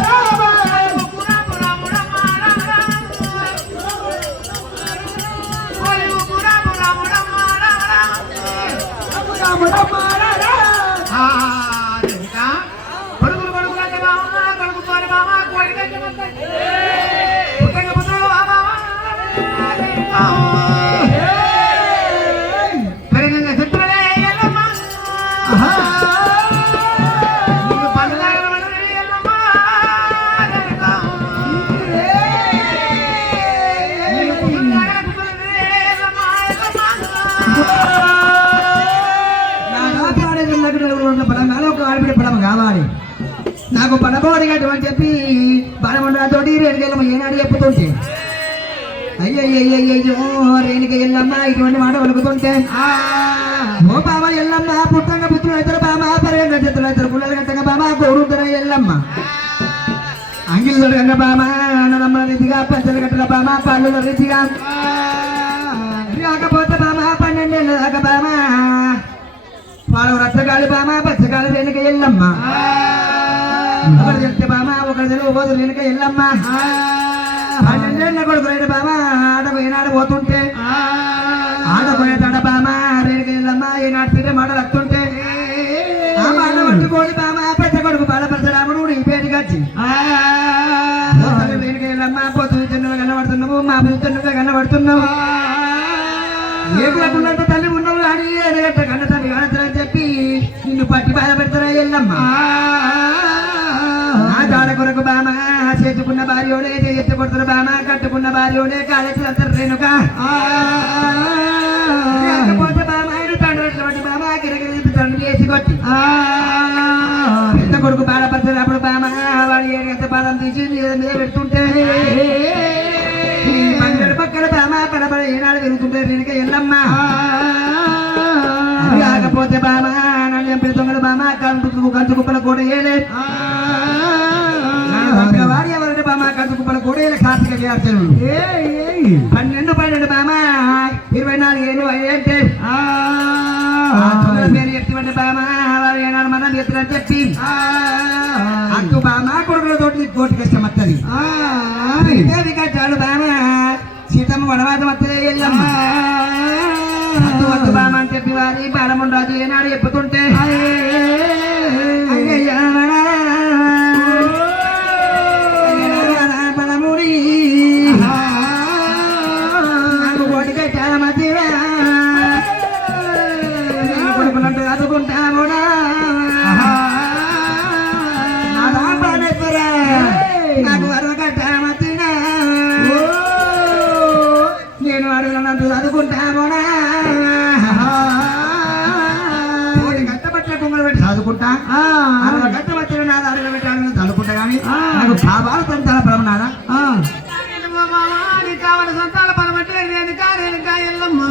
రాముడమ్మారా కొడుకులు కొడుకులు అంటే బాబా కొడుకుతోని బాబా కోడికైతే పుట్టంగ పుట్టంగ బాబా పెరగంగ చెట్టులే ఎల్లమ్మ నీకు పండుగలు పండుగలు ఎల్లమ్మ నీకు పుట్టంగ పుట్టంగ ఎల్లమ్మ పడమలో ఒక ఆడబిడ్డ పడమ కావాలి నాకు పడబోడిగటువంటి చెప్పి పడమండతోటి రేణుకెళ్ళమ్మ ఏనాడు చెప్పుతుంటే అయ్యయ్యో రేణుక ఎల్లమ్మ ఇటువంటి మాట వలుకుతుంటే ఓ బాబా ఎల్లమ్మ పుట్టంగా పుత్రులు అవుతారు బామా పరగంగా చెత్తులు అవుతారు పుల్లలు గట్టంగా బామా గౌరుతారు ఎల్లమ్మ అంగిలు గంగ బామా నమ్మ రీతిగా పంచలు గట్టల బామా పళ్ళు రీతిగా రాకపోతే బామా 12 ఏళ్ళ దాకా బామా పాలు రచ్చగాలి బామా పచ్చగాలి వెనుక ఎల్లమ్మ ఒకరు చెప్తే బామా ఒకరు తెలుగు పోదు వెనుక ఎల్లమ్మ 12 ఏళ్ళ కొడుకు రైడు బామా ఆడకు ఏనాడు పోతుంటే ఆడపోయే తడ బామా రేణుక ఎల్లమ్మ ఏనాడు తిరిగి మాటలు వస్తుంటే ఆ మాట పట్టుకోని బామా పెద్ద కొడుకు బాలపరశురాముడు ఈ పేరుకి వచ్చి రేణుక ఎల్లమ్మ పొద్దు చిన్నగా కనబడుతున్నావు మా చిన్నగా కనబడుతున్నావు ఏకులకున్నంత తల్లి ఉన్నావు కానీ ఎదగట్ట కన్న తల్లి కానని చెప్పి నిన్ను పట్టి బాధ పెడతారా ఎల్లమ్మ ఆ దాడ కొరకు బామా చేసుకున్న భార్యోడే ఎత్తి కొడుతున్న బామా కట్టుకున్న భార్యోడే కాలేజీ అంటారు రేణుక లేకపోతే బామా తండ్రి బామా గిరగిరి తండ్రి వేసి కొట్టి పెద్ద కొడుకు బాధపడుతున్నప్పుడు బామా వాడు ఎంత పాదం తీసి మీద పెడుతుంటే పక్కన బామా పడబడ ఏనాడు వెళ్తుంటే రేణుక ఎల్లమ్మ కాకపోతే బామా నన్ను ఎంపిన దొంగలు బామా కంచు కుప్పల కూడా ఏలే వారి ఎవరంటే బామా కంచు కుప్పల కూడా ఏలే కార్తీక వ్యాఖ్యలు 12 బామా 24 ఏళ్ళు అయ్యేంటే ఇటువంటి బామ వారు ఏనాడు మనం ఎత్తులని చెప్పి అటు బామ కొడుకులతోటి కోటికి వస్తుంది కట్టాడు బామ సీతమ్మ వనవాసం వస్తుంది ఎల్లమ్మ అటు వద్దు బామ అని చెప్పి వారి బాలముండరాజు ఏనాడు చెప్పుతుంటే బలముడి నాకు కోటి కట్టాల మధ్యరా కొడుకులంటూ అదుకుంటాముడా నాకు వరవ కట్టాల మధ్యనా నేను అడుగులంటూ చదువుకుంటాముడా కోటి కట్టబట్టిన కుంగలు పెట్టి చదువుకుంటా అరవై కట్టబట్టిన నాది అడుగు పెట్టాలని చదువుకుంటా కానీ నాకు భావాలు సంతాన పరమనాదా కావాలి సంతాన పరం అంటే నేను కారేనుకా ఎల్లమ్మ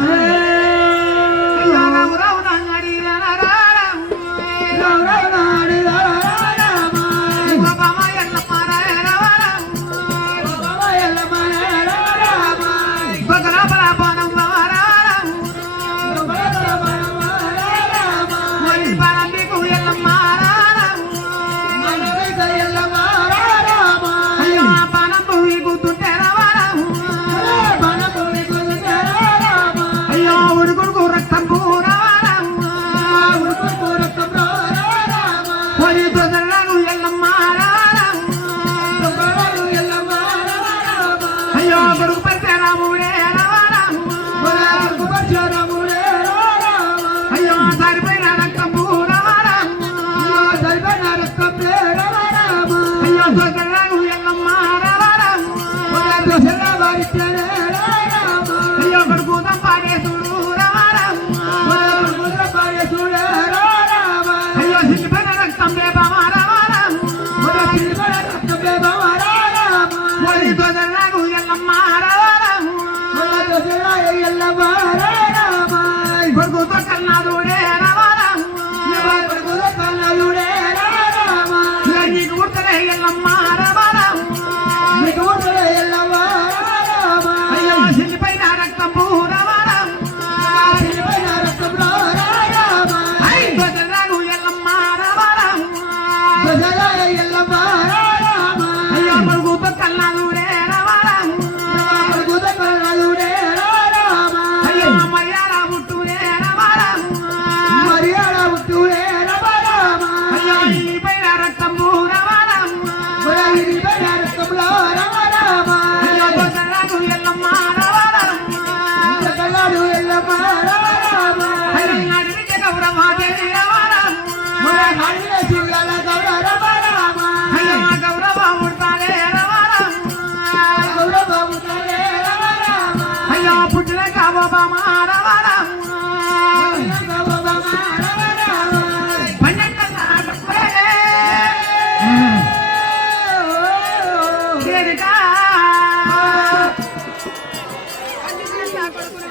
కొడుకు